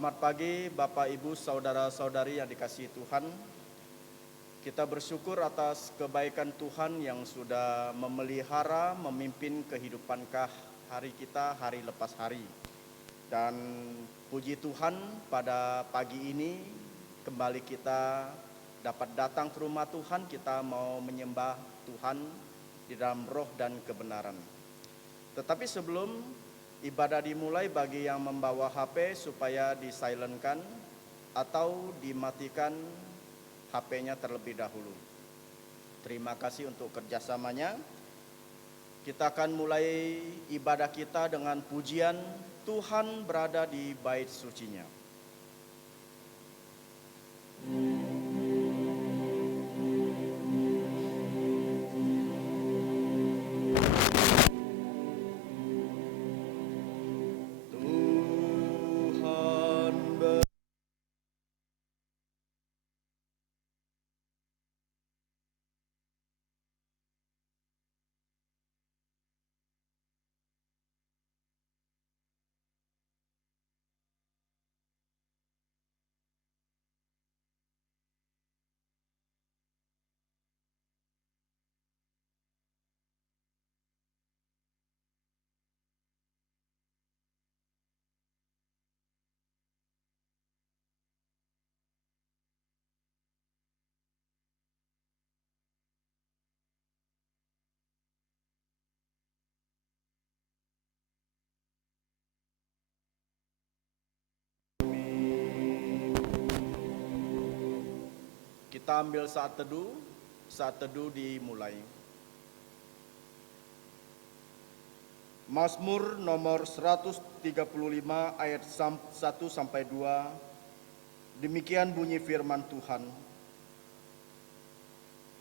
Selamat pagi Bapak Ibu Saudara-saudari yang dikasihi Tuhan. Kita bersyukur atas kebaikan Tuhan yang sudah memelihara, memimpin kehidupankah hari kita hari lepas hari. Dan puji Tuhan pada pagi ini kembali kita dapat datang ke rumah Tuhan. Kita mau menyembah Tuhan di dalam roh dan kebenaran. Tetapi sebelum ibadah dimulai, bagi yang membawa HP supaya disilentkan atau dimatikan HP-nya terlebih dahulu. Terima kasih untuk kerjasamanya. Kita akan mulai ibadah kita dengan pujian Tuhan berada di bait sucinya. Kita ambil saat teduh dimulai. Mazmur nomor 135 ayat 1 sampai 2. Demikian bunyi firman Tuhan.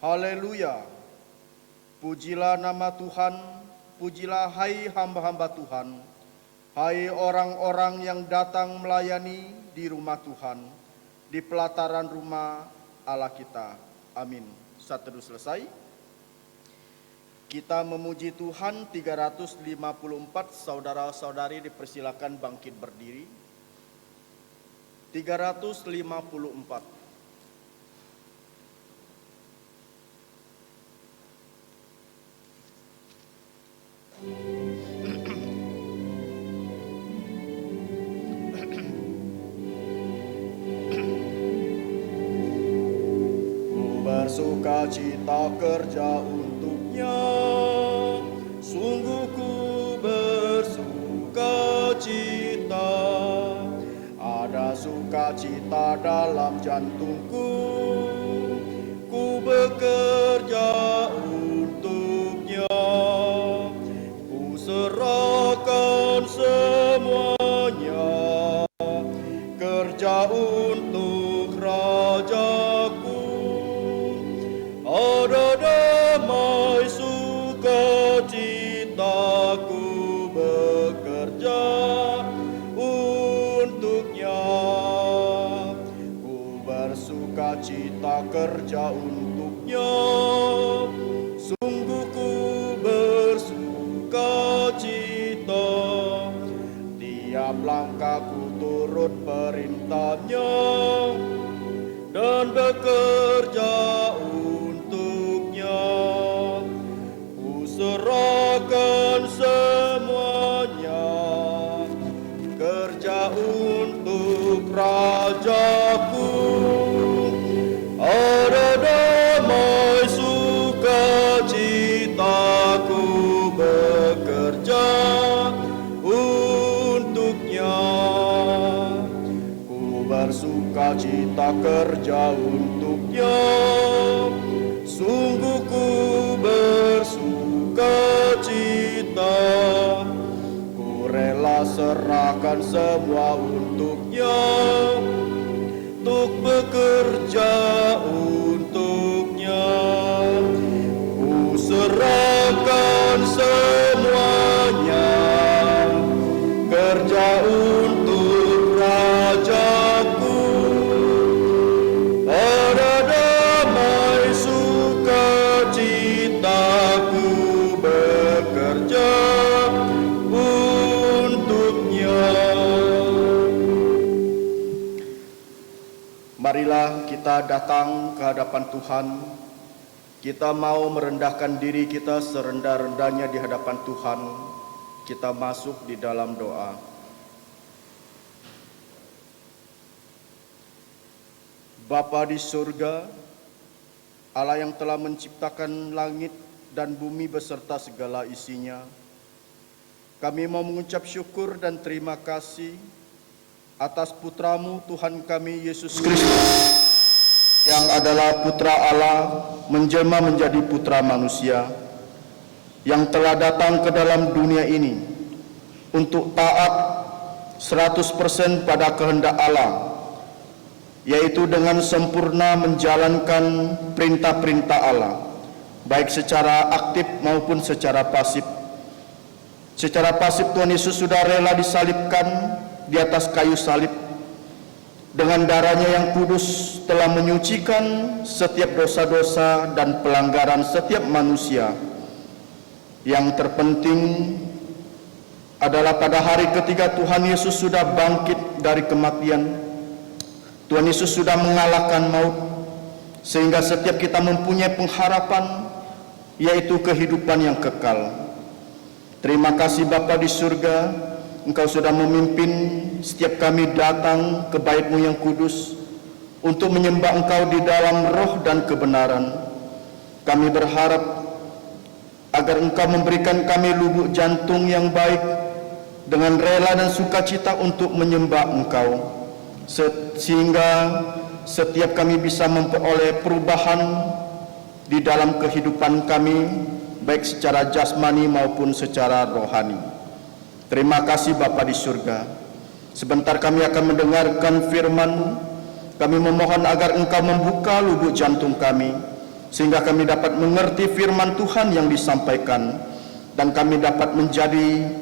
Haleluya. Pujilah nama Tuhan, pujilah hai hamba-hamba Tuhan. Hai orang-orang yang datang melayani di rumah Tuhan, di pelataran rumah Allah kita. Amin. Saat teduh selesai. Kita memuji Tuhan 354. Saudara-saudari dipersilakan bangkit berdiri. 354. Sukacita kerja untuknya, sungguh ku bersukacita. Ada sukacita dalam jantungku, ku bekerja untuknya. Ku serahkan semuanya, kerja untuk rajaku. Ada damai sukacitaku bekerja untuknya. Ku bersukacita kerja untuknya, sungguh ku bersukacita. Tiap langkahku turut perintahnya dan bekerja untuknya. Ku serahkan semuanya, kerja untuk rajaku. Ada damai sukacitaku bekerja untuknya. Ku bersukacita kerja untuknya, sungguh ku bersukacita. Ku rela serahkan semua untuknya, untuk bekerja untuknya. Ku serahkan semuanya, kerja untuk rajaku. Ada damai sukacitaku bekerja untuknya. kita datang ke hadapan Tuhan, kita mau merendahkan diri kita serendah-rendahnya di hadapan Tuhan. Kita masuk di dalam doa. Bapa di surga, Allah yang telah menciptakan langit dan bumi beserta segala isinya, kami mau mengucap syukur dan terima kasih atas putra-Mu Tuhan kami Yesus Kristus, yang adalah putra Allah menjelma menjadi putra manusia, yang telah datang ke dalam dunia ini untuk taat 100% pada kehendak Allah, yaitu dengan sempurna menjalankan perintah-perintah Allah, baik secara aktif maupun secara pasif. Secara pasif Tuhan Yesus sudah rela disalibkan di atas kayu salib. Dengan darahnya yang kudus telah menyucikan setiap dosa-dosa dan pelanggaran setiap manusia. Yang terpenting adalah pada hari ketiga Tuhan Yesus sudah bangkit dari kematian. Tuhan Yesus sudah mengalahkan maut, sehingga setiap kita mempunyai pengharapan, yaitu kehidupan yang kekal. Terima kasih Bapa di surga, Engkau sudah memimpin setiap kami datang ke bait-Mu yang kudus untuk menyembah Engkau di dalam roh dan kebenaran. Kami berharap agar Engkau memberikan kami lubuk jantung yang baik dengan rela dan sukacita untuk menyembah Engkau, sehingga setiap kami bisa memperoleh perubahan di dalam kehidupan kami, baik secara jasmani maupun secara rohani. Terima kasih Bapa di surga. Sebentar kami akan mendengarkan firman-Mu. Kami memohon agar Engkau membuka lubuk jantung kami, sehingga kami dapat mengerti firman Tuhan yang disampaikan, dan kami dapat menjadi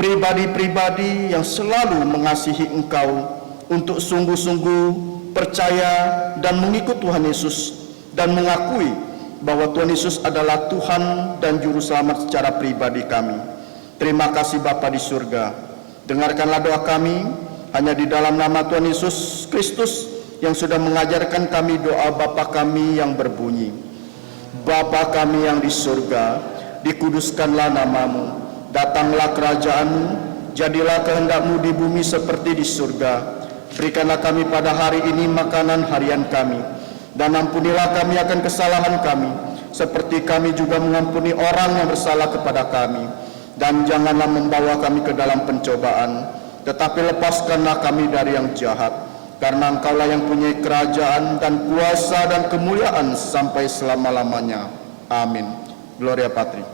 pribadi-pribadi yang selalu mengasihi Engkau, untuk sungguh-sungguh percaya dan mengikut Tuhan Yesus, dan mengakui bahwa Tuhan Yesus adalah Tuhan dan Juru Selamat secara pribadi kami. Terima kasih Bapa di surga. Dengarkanlah doa kami hanya di dalam nama Tuhan Yesus Kristus, yang sudah mengajarkan kami doa Bapa kami yang berbunyi, Bapa kami yang di surga, dikuduskanlah nama-Mu, datanglah kerajaan-Mu, jadilah kehendak-Mu di bumi seperti di surga. Berikanlah kami pada hari ini makanan harian kami, dan ampunilah kami akan kesalahan kami, seperti kami juga mengampuni orang yang bersalah kepada kami. Dan janganlah membawa kami ke dalam pencobaan, tetapi lepaskanlah kami dari yang jahat. Karena Engkaulah yang punya kerajaan dan kuasa dan kemuliaan sampai selama-lamanya. Amin. Gloria Patri.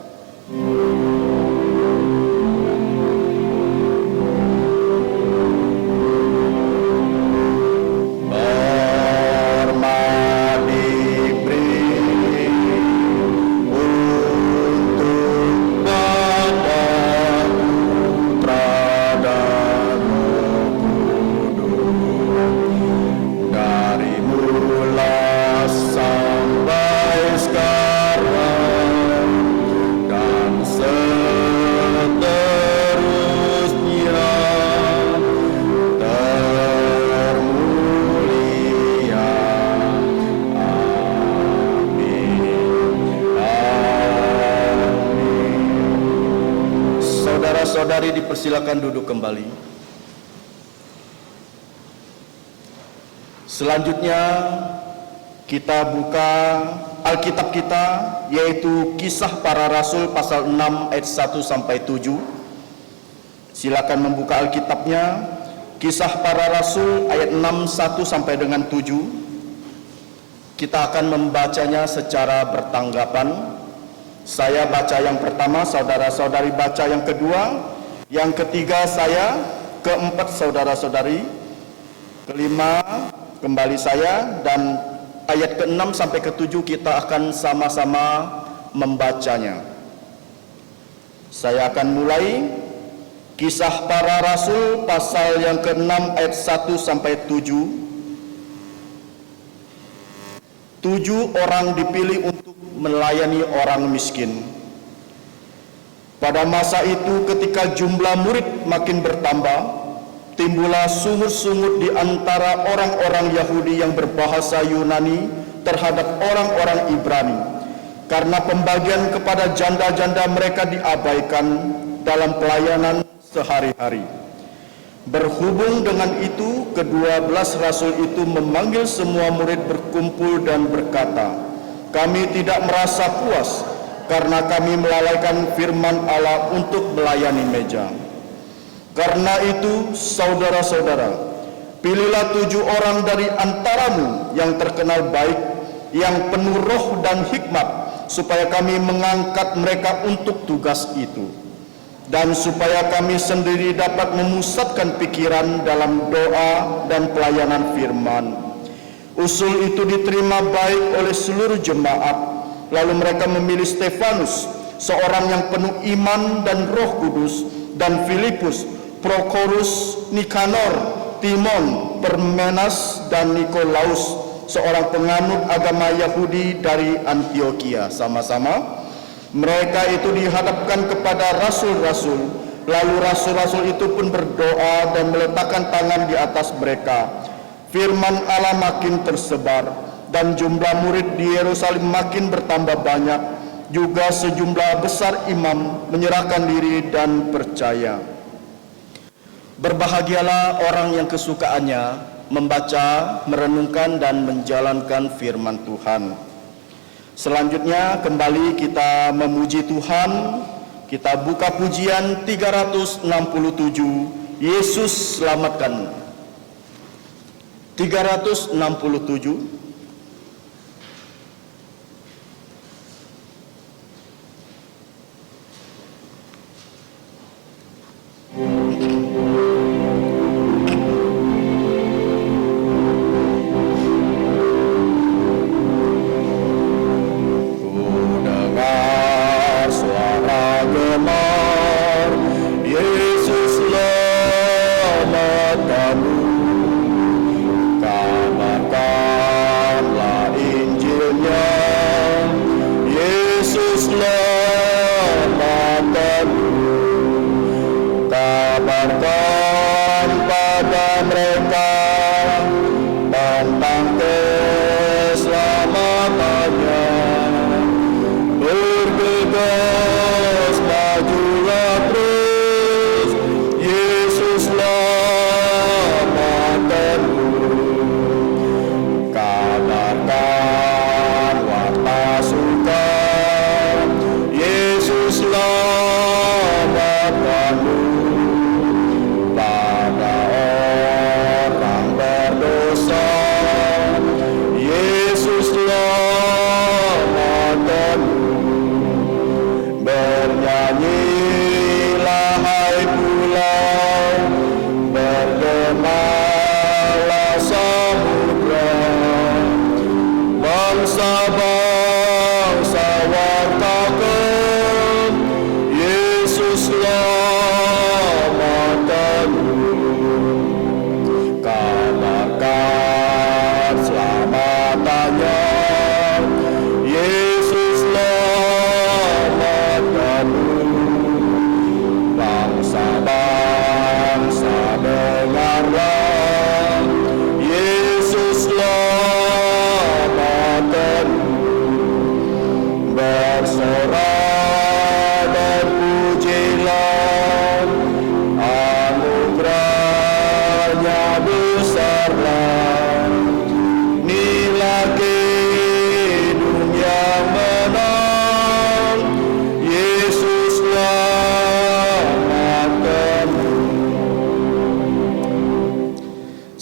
Saudara-saudari dipersilakan duduk kembali. Selanjutnya kita buka Alkitab kita, yaitu Kisah Para Rasul pasal 6 ayat 1 sampai 7. Silakan membuka Alkitabnya. Kisah Para Rasul ayat 6 1 sampai dengan 7. Kita akan membacanya secara bertanggapan. Saya baca yang pertama, saudara-saudari baca yang kedua, yang ketiga saya, keempat saudara-saudari, kelima kembali saya, dan ayat ke-6 sampai ke-7 kita akan sama-sama membacanya. Saya akan mulai. Kisah Para Rasul pasal yang ke-6 ayat 1 sampai 7. 7 orang dipilih untuk melayani orang miskin. Pada masa itu ketika jumlah murid makin bertambah, timbullah sungut-sungut di antara orang-orang Yahudi yang berbahasa Yunani terhadap orang-orang Ibrani, karena pembagian kepada janda-janda mereka diabaikan dalam pelayanan sehari-hari. Berhubung dengan itu, ke-12 rasul itu memanggil semua murid berkumpul dan berkata, "Kami tidak merasa puas karena kami melalaikan firman Allah untuk melayani meja. Karena itu, saudara-saudara, pilihlah 7 orang dari antaramu yang terkenal baik, yang penuh roh dan hikmat, supaya kami mengangkat mereka untuk tugas itu, dan supaya kami sendiri dapat memusatkan pikiran dalam doa dan pelayanan firman." Usul itu diterima baik oleh seluruh jemaat. Lalu mereka memilih Stefanus, seorang yang penuh iman dan Roh Kudus, dan Filipus, Prokorus, Nikanor, Timon, Permenas, dan Nikolaus, seorang penganut agama Yahudi dari Antioquia. Sama-sama mereka itu dihadapkan kepada rasul-rasul. Lalu rasul-rasul itu pun berdoa dan meletakkan tangan di atas mereka. Firman Allah makin tersebar, dan jumlah murid di Yerusalem makin bertambah banyak. Juga sejumlah besar imam menyerahkan diri dan percaya. Berbahagialah orang yang kesukaannya membaca, merenungkan, dan menjalankan firman Tuhan. Selanjutnya kembali kita memuji Tuhan. Kita buka pujian 367, Yesus selamatkan. 367.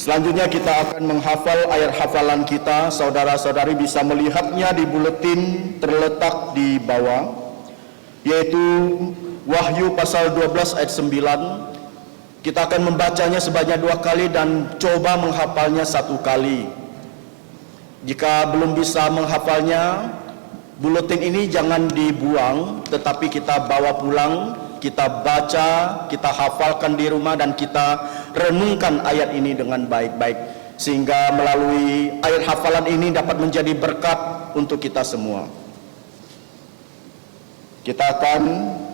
Selanjutnya kita akan menghafal ayat hafalan kita. Saudara-saudari bisa melihatnya di buletin terletak di bawah, yaitu Wahyu pasal 12 ayat 9. Kita akan membacanya sebanyak 2 kali dan coba menghafalnya 1 kali. Jika belum bisa menghafalnya, buletin ini jangan dibuang, tetapi kita bawa pulang, kita baca, kita hafalkan di rumah, dan kita renungkan ayat ini dengan baik-baik, sehingga melalui ayat hafalan ini dapat menjadi berkat untuk kita semua. Kita akan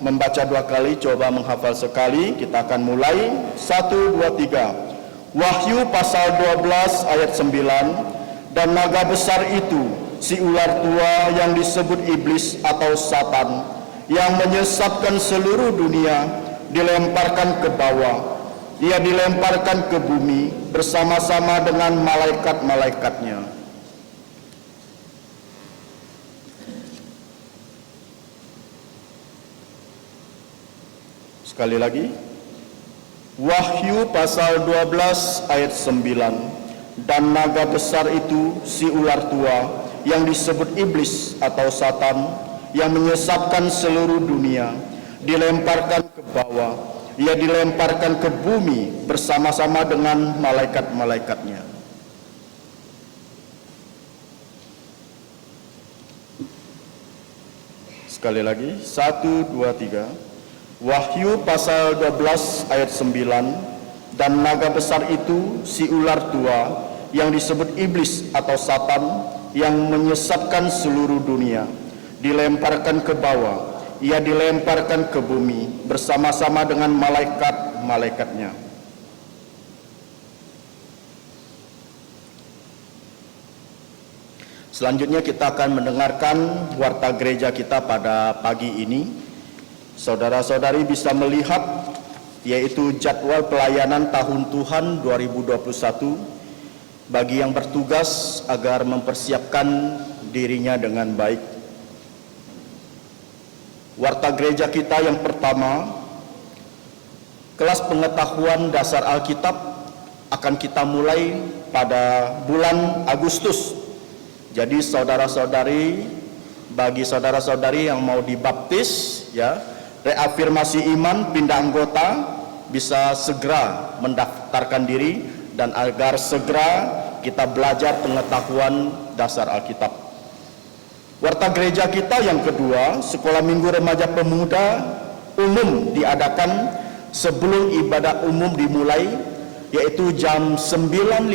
membaca 2 kali, coba menghafal sekali. Kita akan mulai. 1, 2, 3. Wahyu pasal 12 ayat 9. Dan naga besar itu, si ular tua yang disebut iblis atau Satan, yang menyesatkan seluruh dunia, dilemparkan ke bawah. Ia dilemparkan ke bumi bersama-sama dengan malaikat-malaikatnya. Sekali lagi, Wahyu pasal 12 ayat 9. Dan naga besar itu, si ular tua, yang disebut iblis atau Satan, yang menyesatkan seluruh dunia, dilemparkan ke bawah. Ia dilemparkan ke bumi bersama-sama dengan malaikat-malaikatnya. Sekali lagi, 1, 2, 3. Wahyu pasal 12 ayat 9. Dan naga besar itu, si ular tua, yang disebut iblis atau Satan, yang menyesatkan seluruh dunia, dilemparkan ke bawah. Ia dilemparkan ke bumi bersama-sama dengan malaikat-malaikatnya. Selanjutnya kita akan mendengarkan warta gereja kita pada pagi ini. Saudara-saudari bisa melihat yaitu jadwal pelayanan tahun Tuhan 2021 bagi yang bertugas agar mempersiapkan dirinya dengan baik. Warta gereja kita yang pertama, kelas pengetahuan dasar Alkitab akan kita mulai pada bulan Agustus. Jadi saudara-saudari, bagi saudara-saudari yang mau dibaptis, ya, reafirmasi iman, pindah anggota, bisa segera mendaftarkan diri dan agar segera kita belajar pengetahuan dasar Alkitab. Warta gereja kita yang kedua, sekolah minggu remaja pemuda umum diadakan sebelum ibadah umum dimulai, yaitu jam 9.15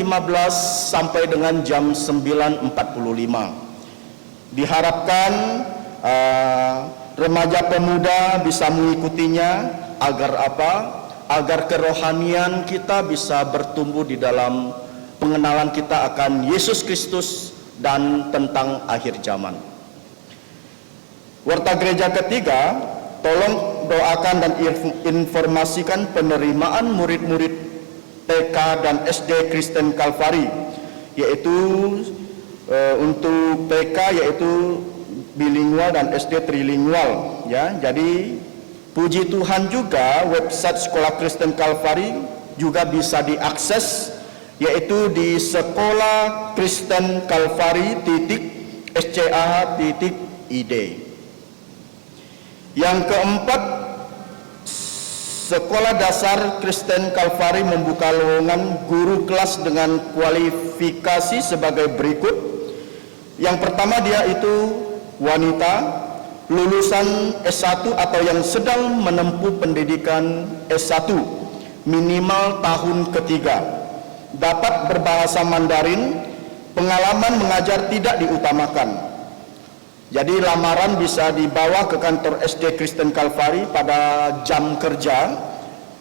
sampai dengan jam 9.45. Diharapkan remaja pemuda bisa mengikutinya agar apa? Agar kerohanian kita bisa bertumbuh di dalam pengenalan kita akan Yesus Kristus dan tentang akhir zaman. Warta gereja ketiga, tolong doakan dan informasikan penerimaan murid-murid TK dan SD Kristen Kalvari, yaitu untuk TK yaitu bilingual dan SD trilingual, ya. Jadi puji Tuhan juga website Sekolah Kristen Kalvari juga bisa diakses, yaitu di sekolahkristenkalvari.sca.id. Yang keempat, Sekolah Dasar Kristen Kalvari membuka lowongan guru kelas dengan kualifikasi sebagai berikut. Yang pertama, dia itu wanita lulusan S1 atau yang sedang menempuh pendidikan S1 minimal tahun ketiga, dapat berbahasa Mandarin, pengalaman mengajar tidak diutamakan. Jadi lamaran bisa dibawa ke kantor SD Kristen Kalvari pada jam kerja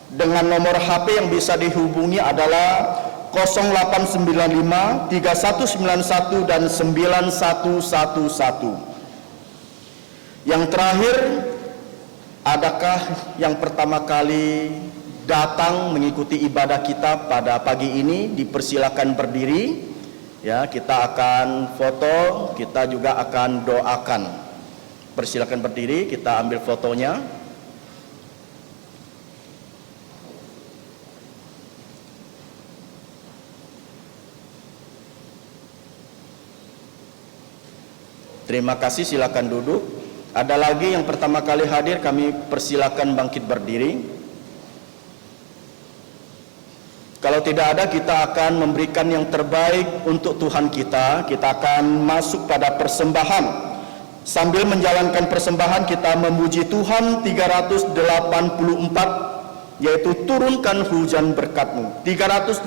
dengan nomor HP yang bisa dihubungi adalah 0895 3191 dan 9111. Yang terakhir, adakah yang pertama kali datang mengikuti ibadah kita pada pagi ini? Dipersilakan berdiri. Ya, kita akan foto, kita juga akan doakan. Persilakan berdiri, kita ambil fotonya. Terima kasih, silakan duduk. Ada lagi yang pertama kali hadir, kami persilakan bangkit berdiri. Kalau tidak ada, kita akan memberikan yang terbaik untuk Tuhan kita. Kita akan masuk pada persembahan. Sambil menjalankan persembahan, kita memuji Tuhan 384, yaitu turunkan hujan berkat-Mu. 384.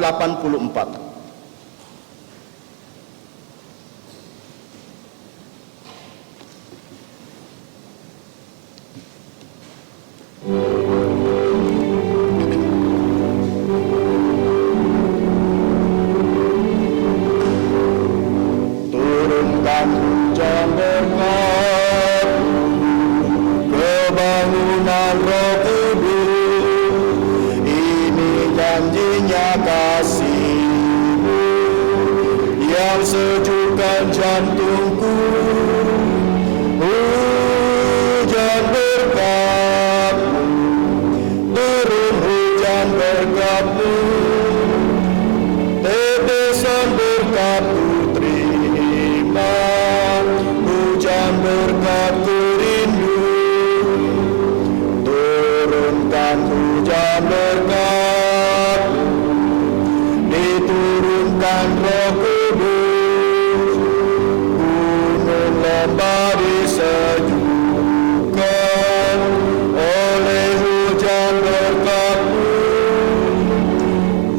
turunkan hujan berkat, kebangunan Roh Kudus. Ini janjinya kasih-Mu yang sejukkan jantungku. Hujan berkat-Mu, turun hujan berkat-Mu, tetesan berkat-Ku terima, hujan berkat-Ku rindu. Turunkan hujan berkat-Mu, diturunkan Roh Kudus, gunung lembah disejukkan oleh hujan berkat-Mu.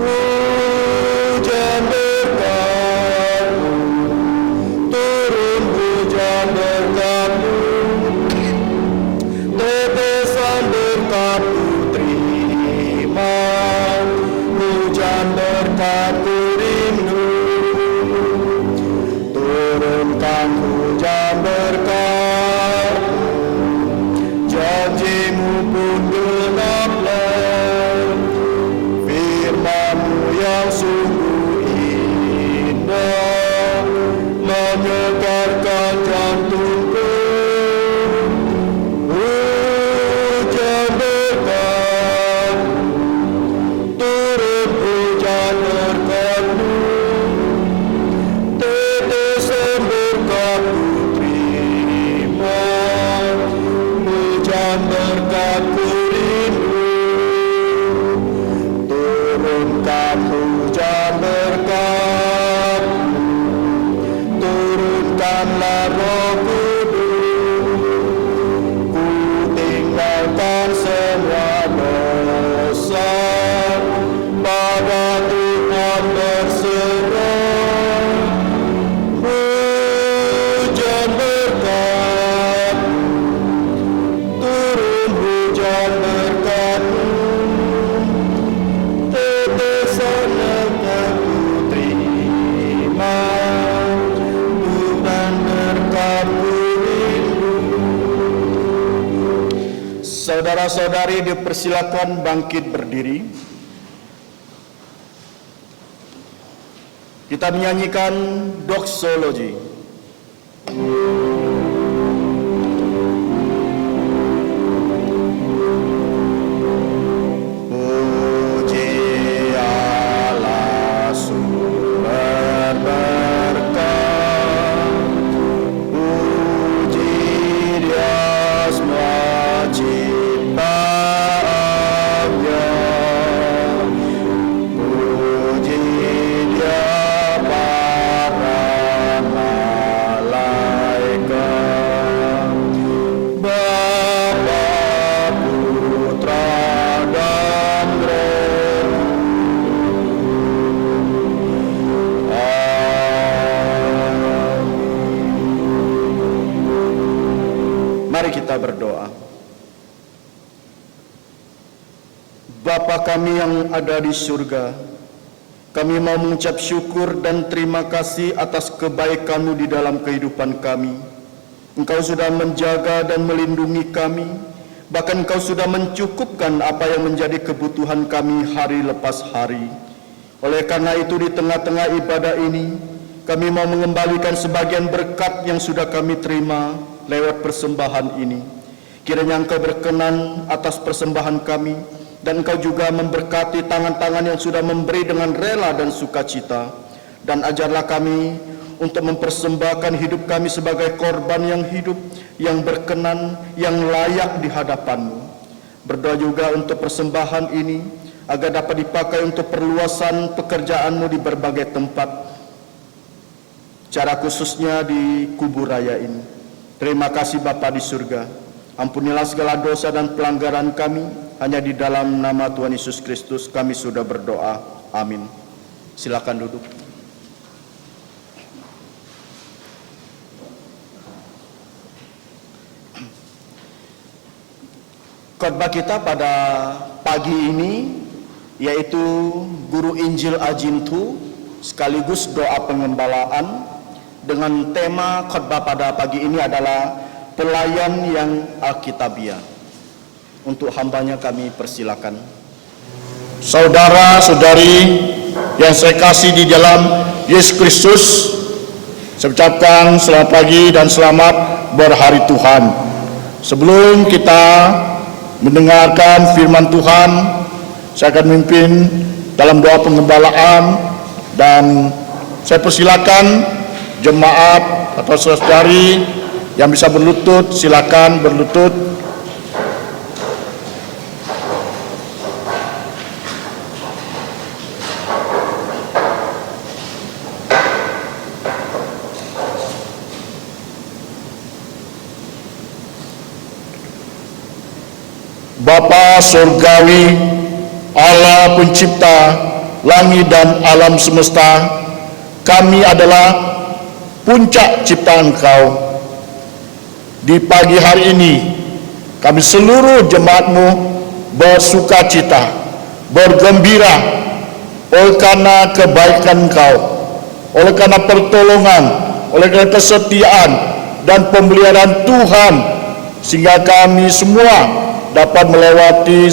Hujan berkat-Mu, turun hujan berkat-Mu, tetesan berkat-Ku terima, hujan berkat-Ku rindu. Turunkan hujan berkat-Mu, janji-Mu pun genaplah. Firman-Mu yang sungguh indah menyegarkan jantungku. Hujan berkat-Mu, turun hujan berkat-Mu, tetesan berkat-Ku terima, hujan berkat-Ku rindu. Turunkan hujan berkat-Mu, turunkanlah Roh Kudus. Ku tinggalkan semua dosa, pada Tuhan berserah. Hujan berkat-Mu, turun hujan berkat-Mu, tetesan berkat-Ku terima, hujan berkat-Ku rindu. Saudara-saudari dipersilakan bangkit berdiri. Kita menyanyikan doksologi. Puji Allah sumber berkat, puji Dia semua ciptaannya, puji Dia para malaikat, Bapa, Putra, dan Roh. Mari kita berdoa. Bapa kami yang ada di surga, kami mau mengucap syukur dan terima kasih atas kebaikan-Mu di dalam kehidupan kami. Engkau sudah menjaga dan melindungi kami, bahkan Engkau sudah mencukupkan apa yang menjadi kebutuhan kami hari lepas hari. Oleh karena itu di tengah-tengah ibadah ini, kami mau mengembalikan sebagian berkat yang sudah kami terima lewat persembahan ini. Kiranya Engkau berkenan atas persembahan kami, dan Engkau juga memberkati tangan-tangan yang sudah memberi dengan rela dan sukacita. Dan ajarlah kami untuk mempersembahkan hidup kami sebagai korban yang hidup, yang berkenan, yang layak di hadapan-Mu. Berdoa juga untuk persembahan ini, agar dapat dipakai untuk perluasan pekerjaan-Mu di berbagai tempat, cara khususnya di kubur raya ini. Terima kasih Bapa di surga. Ampunilah segala dosa dan pelanggaran kami. Hanya di dalam nama Tuhan Yesus Kristus kami sudah berdoa. Amin. Silakan duduk. Khotbah kita pada pagi ini yaitu Guru Injil Ajintu sekaligus doa pengembalaan dengan tema khotbah pada pagi ini adalah pelayan yang Alkitabiah. Untuk hambanya kami persilakan. Saudara-saudari yang saya kasih di dalam Yesus Kristus, saya ucapkan selamat pagi dan selamat berhari Tuhan. Sebelum kita mendengarkan firman Tuhan, saya akan memimpin dalam doa penggembalaan, dan saya persilakan jemaat atau saudari yang bisa berlutut, silakan berlutut. Bapa surgawi, Allah pencipta langit dan alam semesta, kami adalah puncak ciptaan Engkau. Di pagi hari ini, kami seluruh jemaat-Mu bersuka cita, bergembira oleh karena kebaikan Engkau, oleh karena pertolongan, oleh karena kesetiaan dan pemeliharaan Tuhan, sehingga kami semua dapat melewati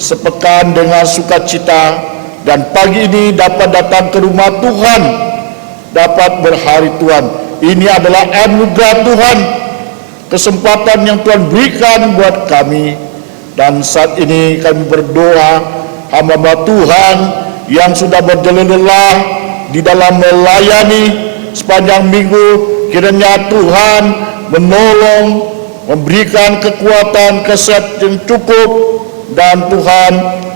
sepekan dengan sukacita, dan pagi ini dapat datang ke rumah Tuhan, dapat berhari Tuhan. Ini adalah anugerah Tuhan, kesempatan yang Tuhan berikan buat kami. Dan saat ini kami berdoa, hamba Tuhan yang sudah berlelah di dalam melayani sepanjang minggu, kiranya Tuhan menolong, memberikan kekuatan, kesehatan yang cukup, dan Tuhan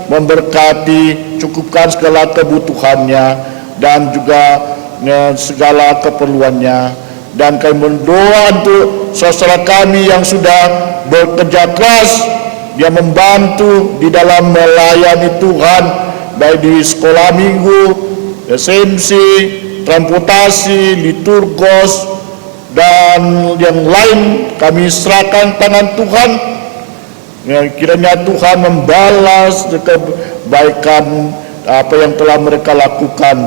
memberkati, cukupkan segala kebutuhannya dan juga segala keperluannya. Dan kami berdoa untuk saudara kami yang sudah bekerja keras, dia membantu di dalam melayani Tuhan, baik di sekolah minggu, SMC, transportasi, liturgos, dan yang lain. Kami serahkan tangan Tuhan, ya, kiranya Tuhan membalas kebaikan apa yang telah mereka lakukan,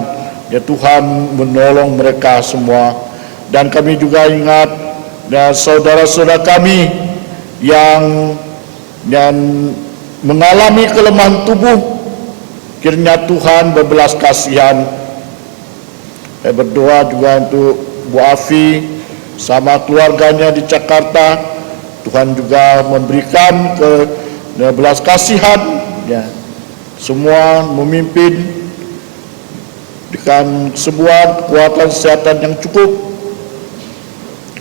ya Tuhan menolong mereka semua. Dan kami juga ingat, ya, saudara-saudara kami yang mengalami kelemahan tubuh, kiranya Tuhan berbelas kasihan. Saya berdoa juga untuk Bu Afi sama keluarganya di Jakarta, Tuhan juga memberikan belas kasihan, ya, semua memimpin dengan sebuah kekuatan kesehatan yang cukup.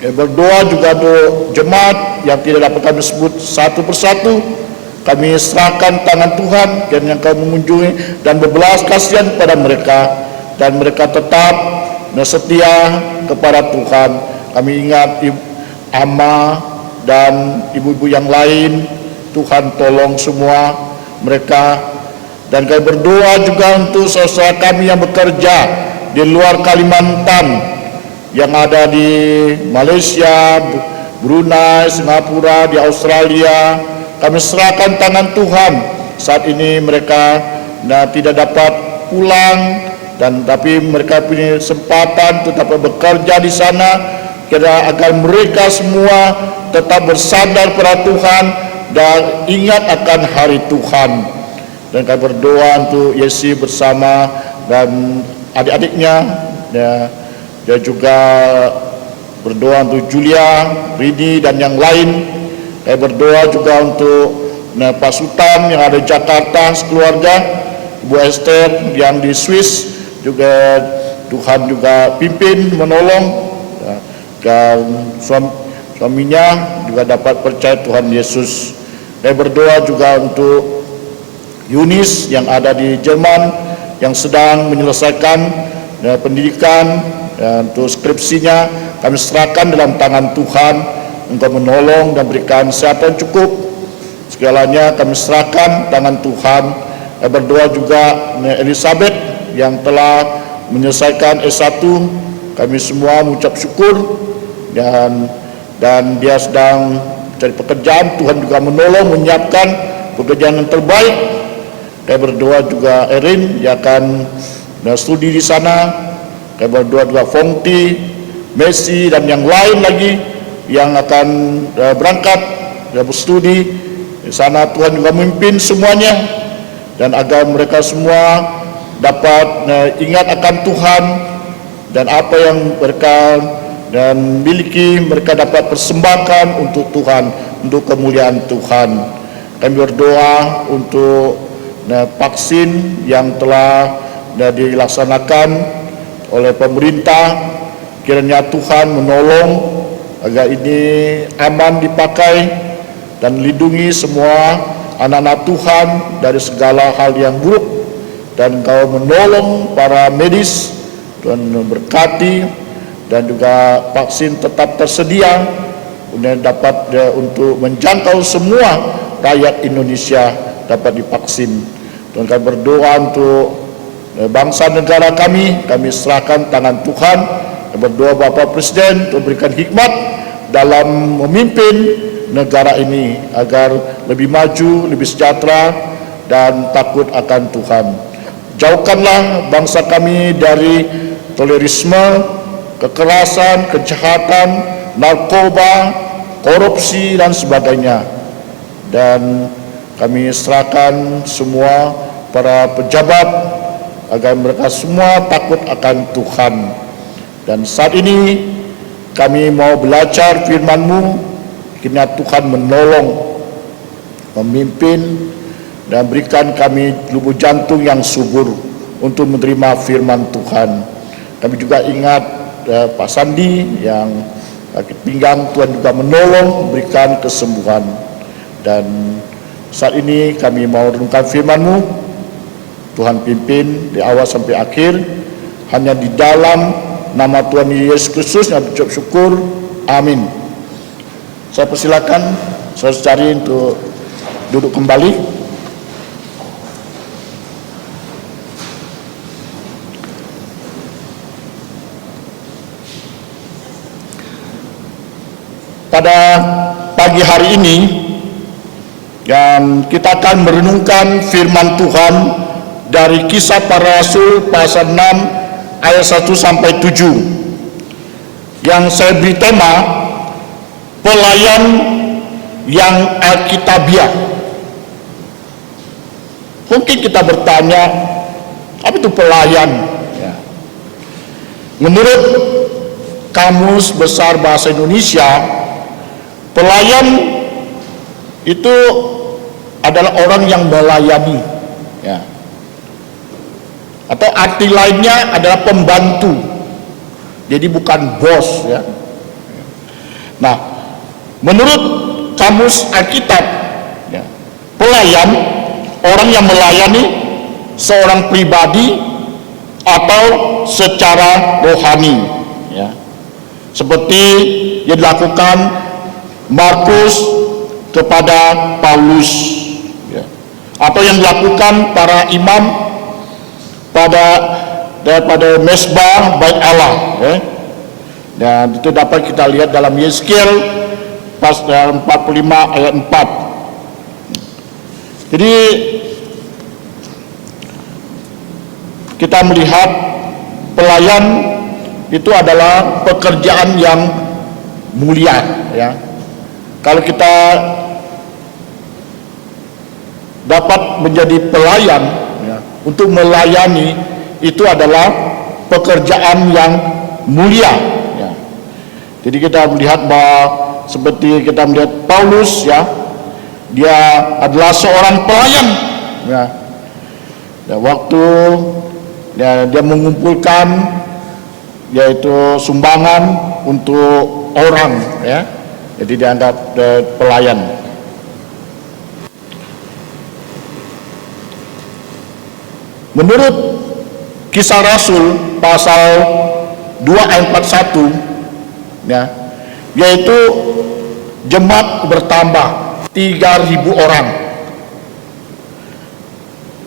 Berdoa juga untuk jemaat yang tidak dapat kami sebut satu persatu, kami serahkan tangan Tuhan yang kami mengunjungi dan berbelas kasihan kepada mereka, dan mereka tetap setia kepada Tuhan. Kami ingat Ama dan ibu-ibu yang lain, Tuhan tolong semua mereka. Dan kami berdoa juga untuk saudara kami yang bekerja di luar Kalimantan, yang ada di Malaysia, Brunei, Singapura, di Australia. Kami serahkan tangan Tuhan. Saat ini mereka tidak dapat pulang, dan tapi mereka punya kesempatan tetap bekerja di sana. Kira agar mereka semua tetap bersandar pada Tuhan dan ingat akan hari Tuhan. Dan kami berdoa untuk Yesi bersama dan adik-adiknya, ya, dan juga berdoa untuk Julia, Rini, dan yang lain. Kami berdoa juga untuk Pak Sultan yang ada di Jakarta sekeluarga, Ibu Esther yang di Swiss, juga Tuhan juga pimpin, menolong, dan suaminya juga dapat percaya Tuhan Yesus. Saya berdoa juga untuk Yunis yang ada di Jerman, yang sedang menyelesaikan pendidikan, untuk skripsinya. Kami serahkan dalam tangan Tuhan untuk menolong dan berikan kesehatan cukup. Segalanya kami serahkan tangan Tuhan. Saya berdoa juga Elizabeth yang telah menyelesaikan S1. Kami semua mengucap syukur, dan dia sedang mencari pekerjaan. Tuhan juga menolong, menyiapkan pekerjaan yang terbaik. Saya berdoa juga Erin yang akan studi di sana. Saya berdoa juga Fongti Messi dan yang lain lagi yang akan berangkat berstudi di sana. Tuhan juga memimpin semuanya, dan agar mereka semua dapat ingat akan Tuhan dan apa yang mereka miliki, mereka dapat persembahkan untuk Tuhan, untuk kemuliaan Tuhan. Kami berdoa untuk vaksin yang telah dilaksanakan oleh pemerintah. Kiranya Tuhan menolong agar ini aman dipakai dan lindungi semua anak-anak Tuhan dari segala hal yang buruk, dan Kau menolong para medis dan memberkati, dan juga vaksin tetap tersedia dan dapat untuk menjangkau semua rakyat Indonesia dapat divaksin. Dan kami berdoa untuk bangsa negara kami serahkan tangan Tuhan. Kami berdoa Bapak Presiden untuk berikan hikmat dalam memimpin negara ini agar lebih maju, lebih sejahtera, dan takut akan Tuhan. Jauhkanlah bangsa kami dari terorisme, kekerasan, kejahatan, narkoba, korupsi, dan sebagainya. Dan kami serahkan semua para pejabat agar mereka semua takut akan Tuhan. Dan saat ini kami mau belajar firman-Mu. Kiranya Tuhan menolong, memimpin, dan berikan kami lubuk jantung yang subur untuk menerima firman Tuhan. Kami juga ingat Pak Sandi yang sakit pinggang, Tuhan juga menolong, berikan kesembuhan. Dan saat ini kami mau renungkan firman-Mu. Tuhan pimpin di awal sampai akhir, hanya di dalam nama Tuhan Yesus Kristus yang berucap syukur. Amin. Saya persilakan saudara-saudari untuk duduk kembali. Pada pagi hari ini yang kita akan merenungkan firman Tuhan dari Kisah Para Rasul pasal 6 ayat 1 sampai 7, yang saya beri tema pelayan yang alkitabiah. Mungkin kita bertanya, apa itu pelayan? Ya. Menurut Kamus Besar Bahasa Indonesia, pelayan itu adalah orang yang melayani, ya. Atau arti lainnya adalah pembantu. Jadi bukan bos, ya. Nah, menurut Kamus Alkitab, ya, pelayan orang yang melayani seorang pribadi atau secara rohani, ya. Seperti yang dilakukan Markus kepada Paulus, ya. Atau yang dilakukan para imam daripada mesbah bait Allah, ya. Dan itu dapat kita lihat dalam Yeskiel pasal 45 ayat 4. Jadi kita melihat pelayan itu adalah pekerjaan yang mulia, ya. Kalau kita dapat menjadi pelayan, ya, untuk melayani itu adalah pekerjaan yang mulia, ya. Jadi kita melihat bahwa seperti kita melihat Paulus, ya, dia adalah seorang pelayan, ya. Dan waktu dia mengumpulkan yaitu sumbangan untuk orang, ya. Jadi dianggap pelayan. Menurut Kisah Rasul pasal 2 ayat 41, ya, yaitu jemaat bertambah 3.000 orang.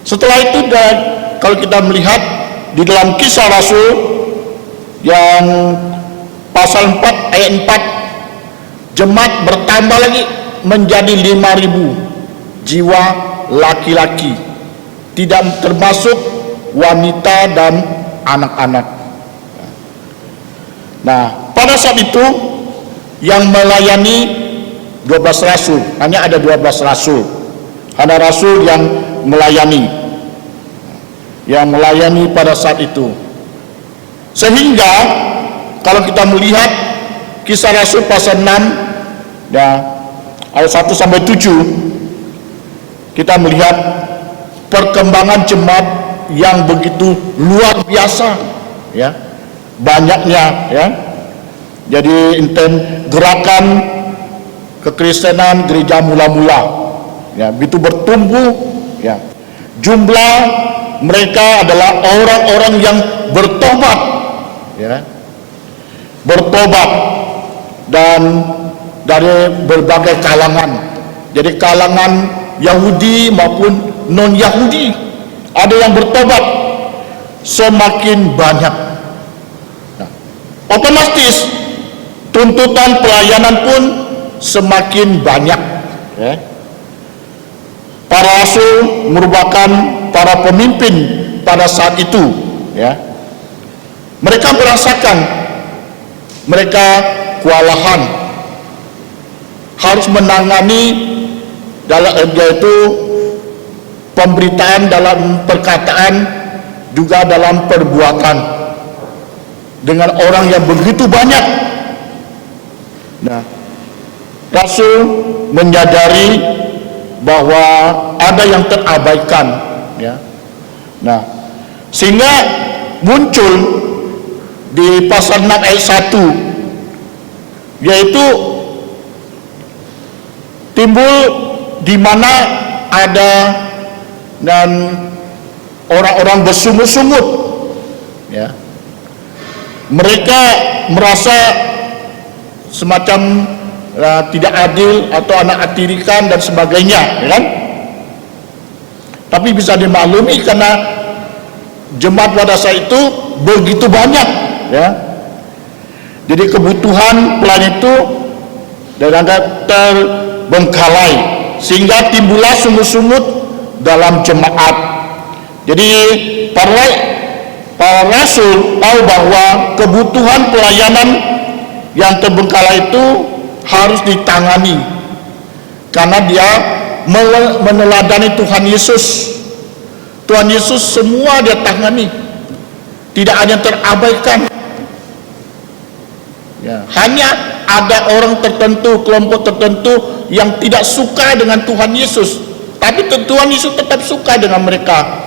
Setelah itu, dan kalau kita melihat di dalam Kisah Rasul yang pasal 4 ayat 4, jemaat bertambah lagi menjadi 5.000 jiwa laki-laki, tidak termasuk wanita dan anak-anak. Nah, pada saat itu yang melayani 12 rasul, hanya ada 12 rasul. Ada rasul yang melayani pada saat itu. Sehingga kalau kita melihat Kisah Rasul pasal 6 ya, ayat 1 sampai 7, kita melihat perkembangan jemaat yang begitu luar biasa ya, banyaknya ya. Jadi gerakan kekristenan gereja mula-mula ya, begitu bertumbuh ya. Jumlah mereka adalah orang-orang yang bertobat ya, bertobat, dan dari berbagai kalangan. Jadi kalangan Yahudi maupun non-Yahudi ada yang bertobat semakin banyak. Nah, otomatis tuntutan pelayanan pun semakin banyak ya. Para rasul merupakan para pemimpin pada saat itu ya. Mereka merasakan mereka kewalahan, harus menangani yaitu pemberitaan dalam perkataan juga dalam perbuatan dengan orang yang begitu banyak. Nah, Rasul menyadari bahwa ada yang terabaikan ya. Nah, sehingga muncul di pasal 6 ayat 1, yaitu timbul di mana ada dan orang-orang bersungut-sungut ya. Mereka merasa semacam tidak adil atau anak tirikan dan sebagainya ya kan? Tapi bisa dimaklumi karena jemaat pada saat itu begitu banyak ya. Jadi kebutuhan pelayan itu dianggap terbengkalai, sehingga timbullah sungut-sungut dalam jemaat. Jadi para rasul tahu bahwa kebutuhan pelayanan yang terbengkalai itu harus ditangani, karena dia meneladani Tuhan Yesus. Tuhan Yesus semua dia tangani, tidak ada yang terabaikan ya. Hanya ada orang tertentu, kelompok tertentu yang tidak suka dengan Tuhan Yesus, tapi Tuhan Yesus tetap suka dengan mereka.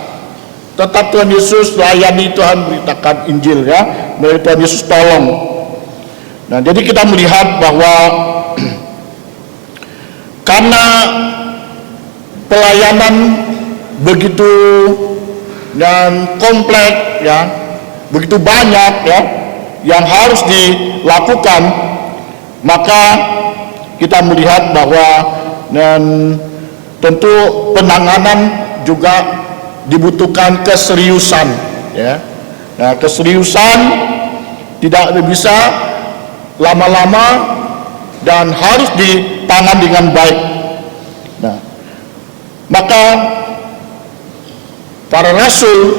Tetap Tuhan Yesus layani, Tuhan beritakan Injil ya, Tuhan Yesus tolong. Nah, jadi kita melihat bahwa karena pelayanan begitu dan kompleks ya, begitu banyak ya yang harus dilakukan, maka kita melihat bahwa dan tentu penanganan juga dibutuhkan keseriusan ya. Nah, keseriusan tidak bisa lama-lama dan harus ditangani dengan baik. Nah, maka para rasul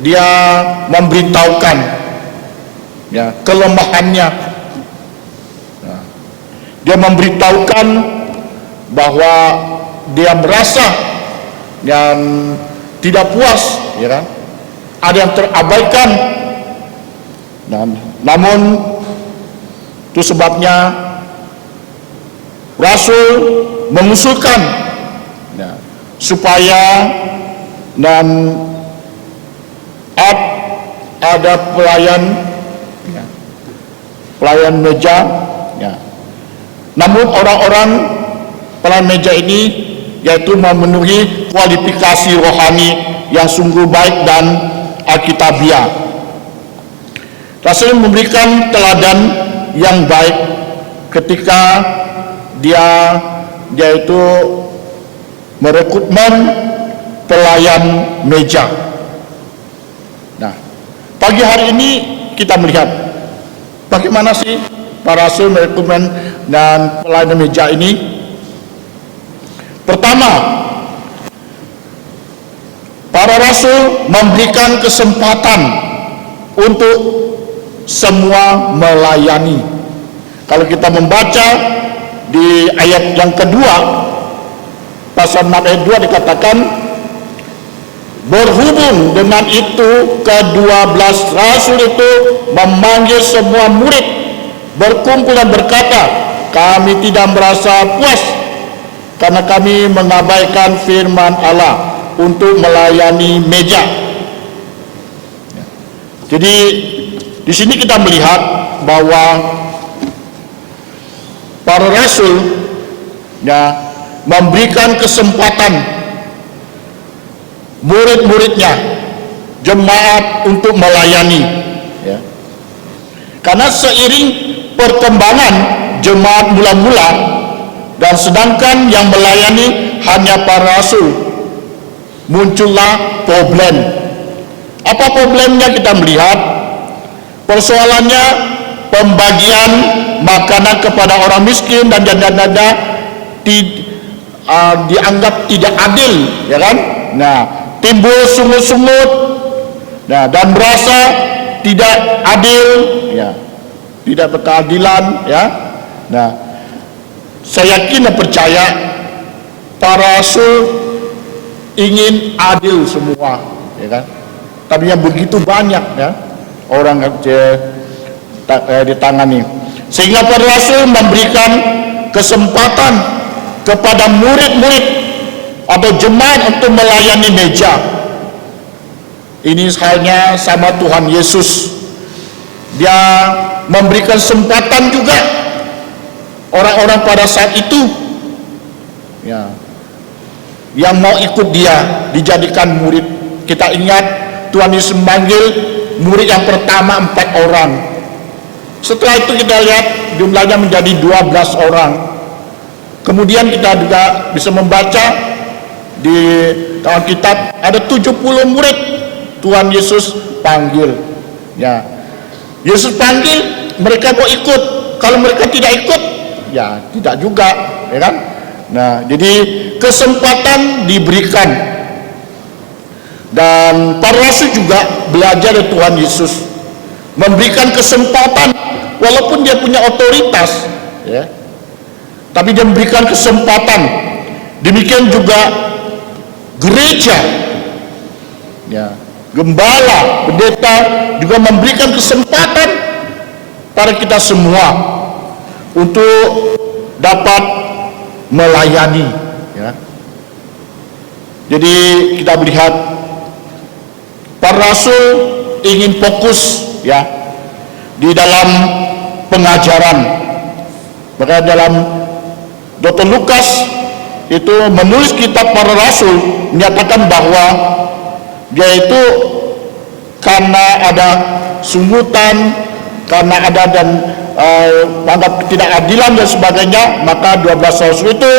dia memberitahukan ya kelemahannya. Nah, dia memberitahukan bahwa dia merasa yang tidak puas ya kan, ada yang terabaikan. Nah, namun itu sebabnya Rasul mengusulkan ya, supaya dan ada pelayan ya, pelayan meja ya. Namun orang-orang pelayan meja ini yaitu memenuhi kualifikasi rohani yang sungguh baik dan alkitabiah. Rasul memberikan teladan yang baik ketika dia itu merekrutmen pelayan meja. Nah, pagi hari ini kita melihat bagaimana sih para rasul merekrutmen dan pelayan meja ini. Pertama, para rasul memberikan kesempatan untuk semua melayani. Kalau kita membaca di ayat yang kedua, pasal 6 ayat 2 dikatakan, berhubung dengan itu ke-12 rasul itu memanggil semua murid berkumpul dan berkata, kami tidak merasa puas karena kami mengabaikan firman Allah untuk melayani meja. Jadi di sini kita melihat bahwa para rasul memberikan kesempatan murid-muridnya, jemaat untuk melayani. Karena seiring perkembangan jemaat mula-mula dan sedangkan yang melayani hanya para rasul, muncullah problem. Apa problemnya? Kita melihat persoalannya pembagian makanan kepada orang miskin dan janda-janda dianggap tidak adil, ya kan? Nah, timbul sungut-sungut, dan merasa tidak adil, ya, tidak berkeadilan, ya. Nah, saya yakin dan percaya para rasul ingin adil semua, ya kan? Tapi yang begitu banyak, ya, orang ditangani, sehingga para rasul memberikan kesempatan kepada murid-murid atau jemaat untuk melayani meja. Ini halnya sama Tuhan Yesus. Dia memberikan kesempatan juga orang-orang pada saat itu, ya, yang mau ikut dia dijadikan murid. Kita ingat Tuhan Yesus memanggil murid yang pertama 4 orang. Setelah itu kita lihat jumlahnya menjadi 12 orang. Kemudian kita juga bisa membaca di dalam kitab ada 70 murid Tuhan Yesus panggil. Ya, Yesus panggil, mereka mau ikut. Kalau mereka tidak ikut, ya tidak juga, ya kan? Nah, jadi kesempatan diberikan. Dan para rasul juga belajar dari Tuhan Yesus, memberikan kesempatan walaupun dia punya otoritas, ya, tapi dia memberikan kesempatan. Demikian juga gereja, ya, gembala, pendeta juga memberikan kesempatan pada kita semua untuk dapat melayani, ya. Jadi kita melihat para rasul ingin fokus, ya, di dalam pengajaran. Maka dalam Dr. Lukas itu menulis kitab para rasul menyatakan bahwa dia itu karena ada sungutan, karena ada dan anggap ketidakadilan dan sebagainya, maka 12 rasul itu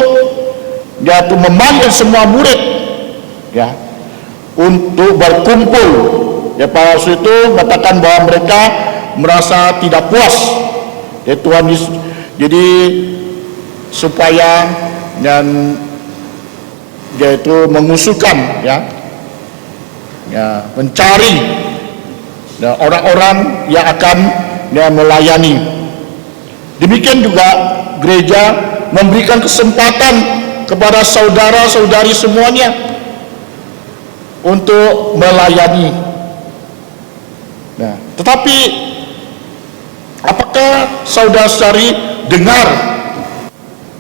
dia itu memanggil semua murid, ya, untuk berkumpul. Ya, para rasul itu mengatakan bahwa mereka merasa tidak puas, ya, Tuhan Yesus. Jadi supaya dan yaitu mengusulkan, ya, mencari orang-orang yang akan melayani. Demikian juga gereja memberikan kesempatan kepada saudara-saudari semuanya untuk melayani. Nah, tetapi apakah saudara-saudari dengar?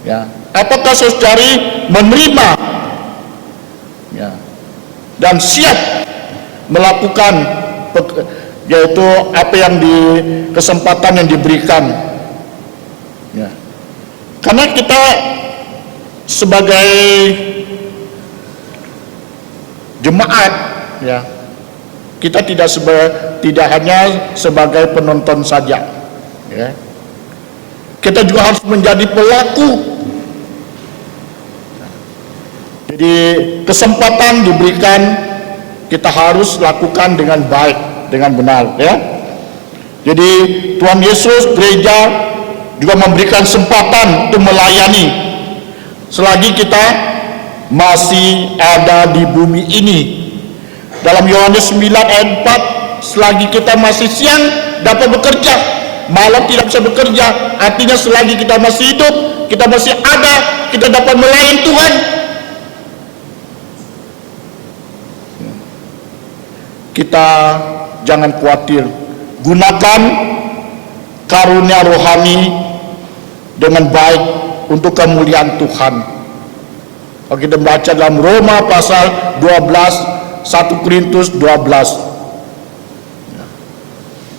Ya, apakah saudari menerima, ya, dan siap melakukan yaitu apa yang kesempatan yang diberikan, ya. Karena kita sebagai jemaat, ya, kita tidak hanya sebagai penonton saja, ya. Kita juga harus menjadi pelaku. Jadi kesempatan diberikan, kita harus lakukan dengan baik, dengan benar, ya. Jadi Tuhan Yesus, gereja juga memberikan kesempatan untuk melayani selagi kita masih ada di bumi ini. Dalam Yohanes 9 ayat 4, selagi kita masih siang, dapat bekerja, malam tidak bisa bekerja. Artinya selagi kita masih hidup, kita masih ada, kita dapat melayani Tuhan. Kita jangan khawatir, gunakan karunia rohani dengan baik untuk kemuliaan Tuhan. Kalau kita baca dalam Roma pasal 12, 1 Korintus 12.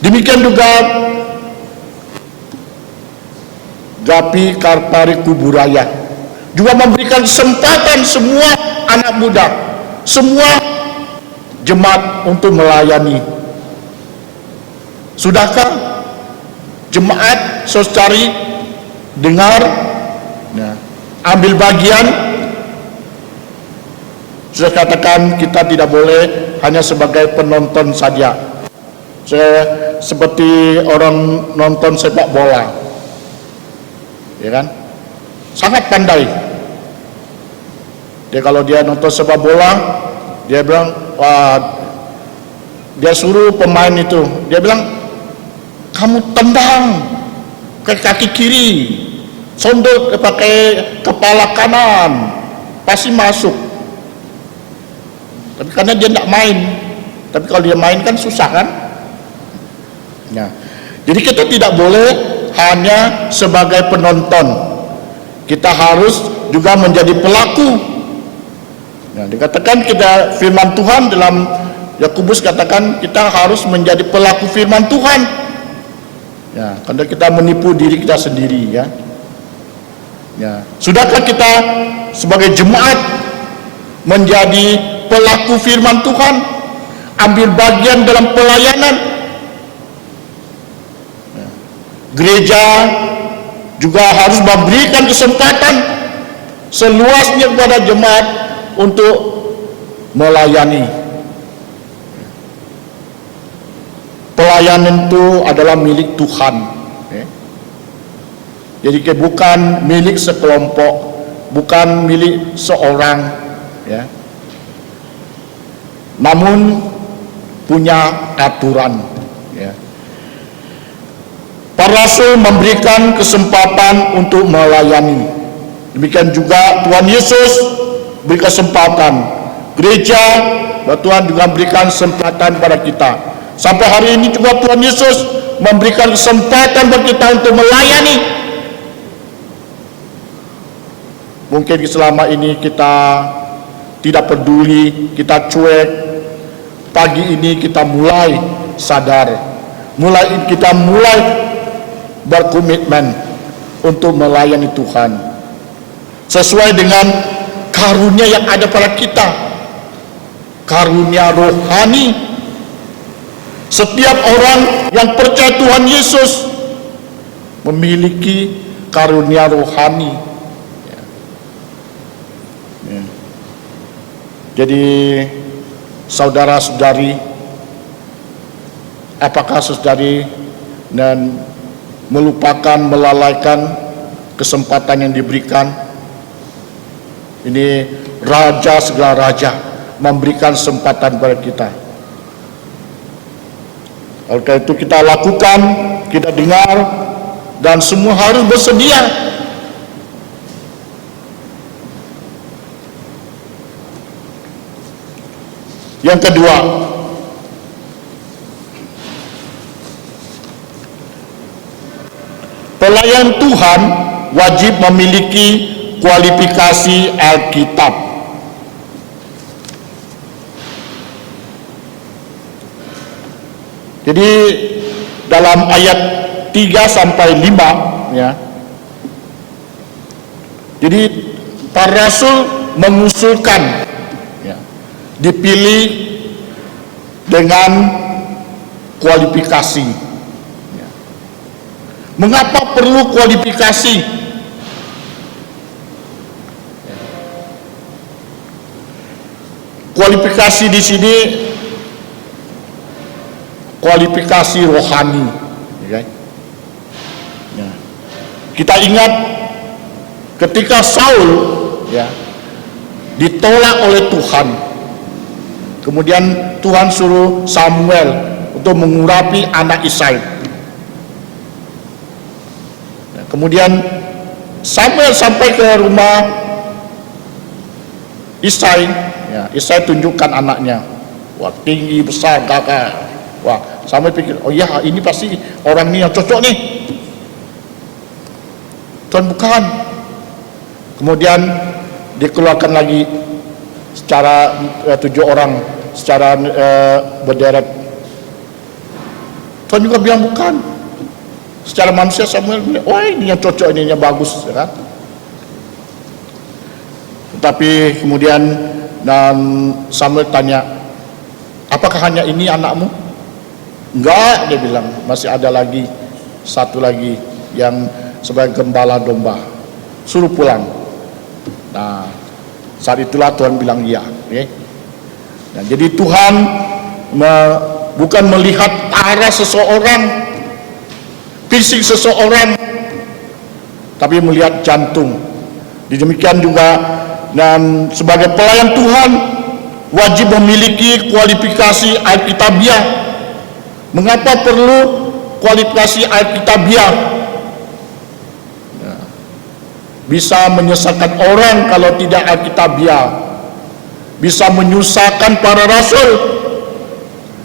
Demikian juga Gapi Karpari Kuburaya juga memberikan kesempatan semua anak muda, semua jemaat untuk melayani. Sudahkah jemaat saudari dengar, ambil bagian? Saya katakan kita tidak boleh hanya sebagai penonton saja. Seperti orang nonton sepak bola, ya kan? Sangat pandai. Dia kalau dia nonton sepak bola, dia bilang, wah, dia suruh pemain itu, dia bilang, kamu tendang ke kaki kiri, sondol pakai kepala kanan, pasti masuk. Tapi karena dia tidak main, tapi kalau dia main kan susah kan? Nah, jadi kita tidak boleh hanya sebagai penonton, kita harus juga menjadi pelaku. Nah, dikatakan kita firman Tuhan dalam Yakobus katakan kita harus menjadi pelaku firman Tuhan. Ya, karena kita menipu diri kita sendiri ya. Ya, sudahkah kita sebagai jemaat menjadi pelaku firman Tuhan, ambil bagian dalam pelayanan? Gereja juga harus memberikan kesempatan seluasnya kepada jemaat untuk melayani. Pelayanan itu adalah milik Tuhan. Jadi bukan milik sekelompok, bukan milik seorang, ya. Namun punya aturan. Ya. Para rasul memberikan kesempatan untuk melayani. Demikian juga Tuhan Yesus beri kesempatan. Gereja, Tuhan juga berikan kesempatan pada kita. Sampai hari ini juga Tuhan Yesus memberikan kesempatan bagi kita untuk melayani. Mungkin selama ini kita tidak peduli, kita cuek. Pagi ini kita mulai sadar, kita mulai berkomitmen untuk melayani Tuhan sesuai dengan karunia yang ada pada kita, karunia rohani. Setiap orang yang percaya Tuhan Yesus memiliki karunia rohani. Jadi saudara-saudari, apakah saudari dan melupakan, melalaikan kesempatan yang diberikan? Ini Raja segala raja memberikan kesempatan kepada kita. Oleh itu kita lakukan, kita dengar, dan semua harus bersedia. Yang kedua, pelayan Tuhan wajib memiliki kualifikasi Alkitab. Jadi dalam ayat 3 sampai 5 ya. Jadi para rasul mengusulkan ya, dipilih dengan kualifikasi. Ya. Mengapa perlu kualifikasi? Kualifikasi di sini kualifikasi rohani. Ya. Ya. Kita ingat ketika Saul ya, ditolak oleh Tuhan. Kemudian Tuhan suruh Samuel untuk mengurapi anak Isai. Kemudian Samuel sampai ke rumah Isai, Isai tunjukkan anaknya. Wah, tinggi, besar, gagah. Wah, Samuel pikir, oh ya, ini pasti orang ini yang cocok nih. Tuhan bukan. Kemudian dikeluarkan lagi secara 7 orang secara berderet. Tuhan juga bilang bukan. Secara manusia Samuel bilang, oh ini yang cocok, ini yang bagus, ya kan? Tetapi kemudian dan Samuel tanya, apakah hanya ini anakmu? Enggak, dia bilang, masih ada lagi, satu lagi yang sebagai gembala domba. Suruh pulang. Nah, saat itulah Tuhan bilang iya. Okay? Nah, jadi Tuhan bukan melihat arah seseorang, fisik seseorang, tapi melihat jantung. Demikian juga dan sebagai pelayan Tuhan wajib memiliki kualifikasi alkitabiah. Mengapa perlu kualifikasi alkitabiah? Bisa menyesatkan orang kalau tidak alkitabiah, bisa menyusahkan para rasul,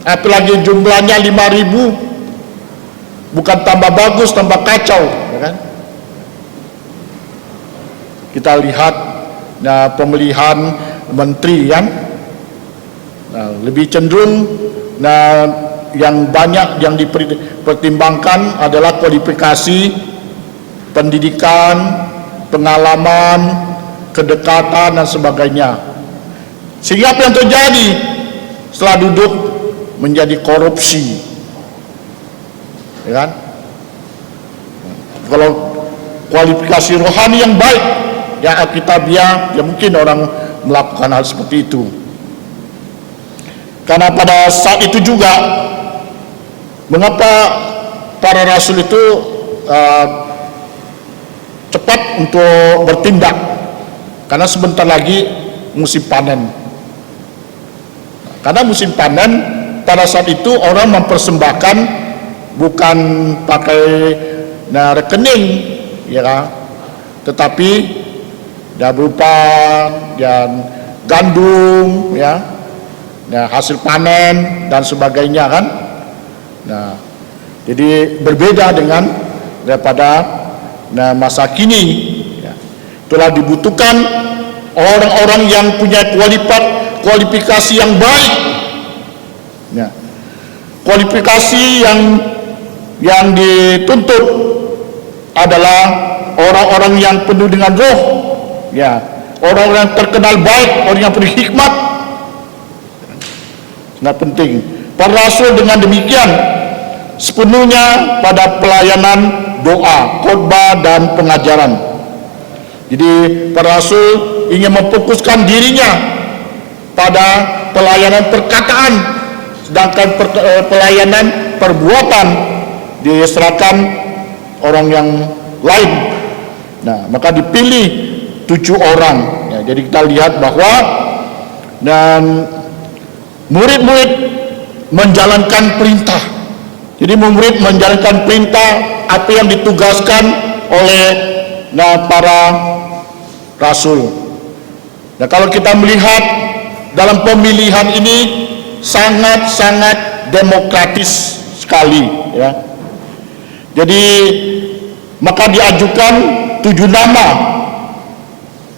apalagi jumlahnya 5.000, bukan tambah bagus, tambah kacau, ya kan? Kita lihat pemilihan menteri kan, lebih cenderung yang banyak yang dipertimbangkan adalah kualifikasi pendidikan, pengalaman, kedekatan dan sebagainya. Sehingga apa yang terjadi setelah duduk menjadi korupsi, ya kan? Kalau kualifikasi rohani yang baik, yang alkitabiah, ya mungkin orang melakukan hal seperti itu. Karena pada saat itu juga, mengapa para rasul itu cepat untuk bertindak, karena sebentar lagi musim panen. Karena musim panen pada saat itu orang mempersembahkan bukan pakai rekening, ya kan? Tetapi berupa gandum, ya, hasil panen dan sebagainya kan. Nah, jadi berbeda dengan daripada masa kini, ya. Itulah dibutuhkan orang-orang yang punya kualifikasi yang baik, ya. Kualifikasi yang dituntut adalah orang-orang yang penuh dengan roh, ya, orang-orang yang terkenal baik, orang yang penuh hikmat. Sangat penting. Para rasul dengan demikian sepenuhnya pada pelayanan doa, khotbah dan pengajaran. Jadi para rasul ingin memfokuskan dirinya pada pelayanan perkataan, sedangkan pelayanan perbuatan diserahkan orang yang lain. Nah, maka dipilih 7 orang. Ya, jadi kita lihat bahwa dan murid-murid menjalankan perintah. Jadi murid menjalankan perintah apa yang ditugaskan oleh para rasul. Nah, kalau kita melihat dalam pemilihan ini sangat-sangat demokratis sekali, ya. Jadi maka diajukan 7 nama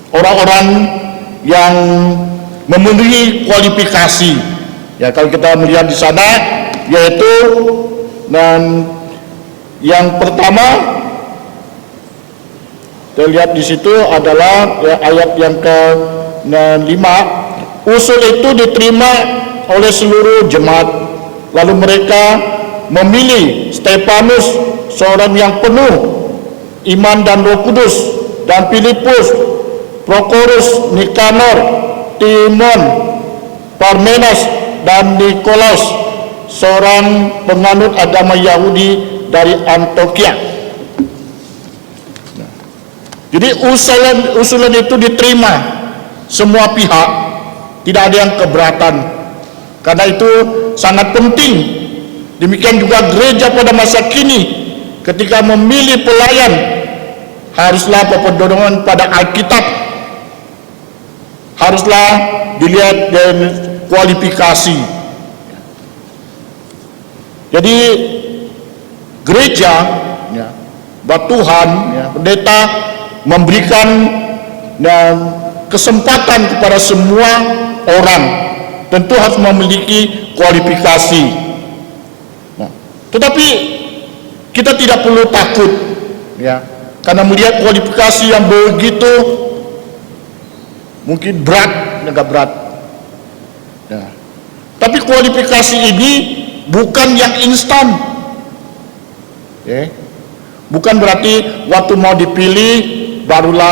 orang-orang yang memenuhi kualifikasi. Ya, kalau kita melihat di sana, yaitu yang pertama kita lihat di situ adalah ayat yang ke-5. Usul itu diterima oleh seluruh jemaat. Lalu mereka memilih Stefanus, seorang yang penuh iman dan Roh Kudus, dan Filipus, Prokorus, Nikanor, Timon, Parmenas, dan Nikolaus, seorang penganut agama Yahudi dari Antioquia. Jadi usulan itu diterima semua pihak, tidak ada yang keberatan. Karena itu sangat penting Demikian juga gereja pada masa kini ketika memilih pelayan haruslah berpedoman pada Alkitab. Haruslah dilihat dari kualifikasi. Jadi gereja, ya, Tuhan, ya, pendeta memberikan kesempatan kepada semua orang, tentu harus memiliki kualifikasi. Nah, tetapi kita tidak perlu takut, ya, karena melihat kualifikasi yang begitu mungkin berat, agak berat. Ya. Tapi kualifikasi ini bukan yang instan. Bukan berarti waktu mau dipilih barulah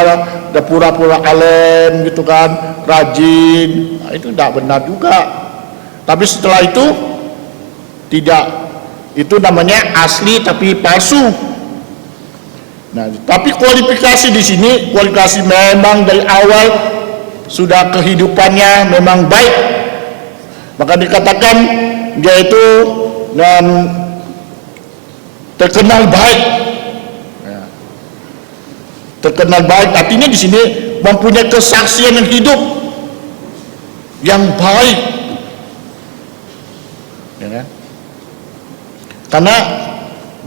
ada pura-pura alim gitu kan, rajin. Nah, itu tidak benar juga. Tapi setelah itu tidak, itu namanya asli tapi palsu. Nah, tapi kualifikasi di sini, kualifikasi memang dari awal sudah kehidupannya memang baik. Maka dikatakan dia itu dan terkenal baik. Ya. Terkenal baik artinya di sini mempunyai kesaksian yang hidup yang baik. Ya kan? Karena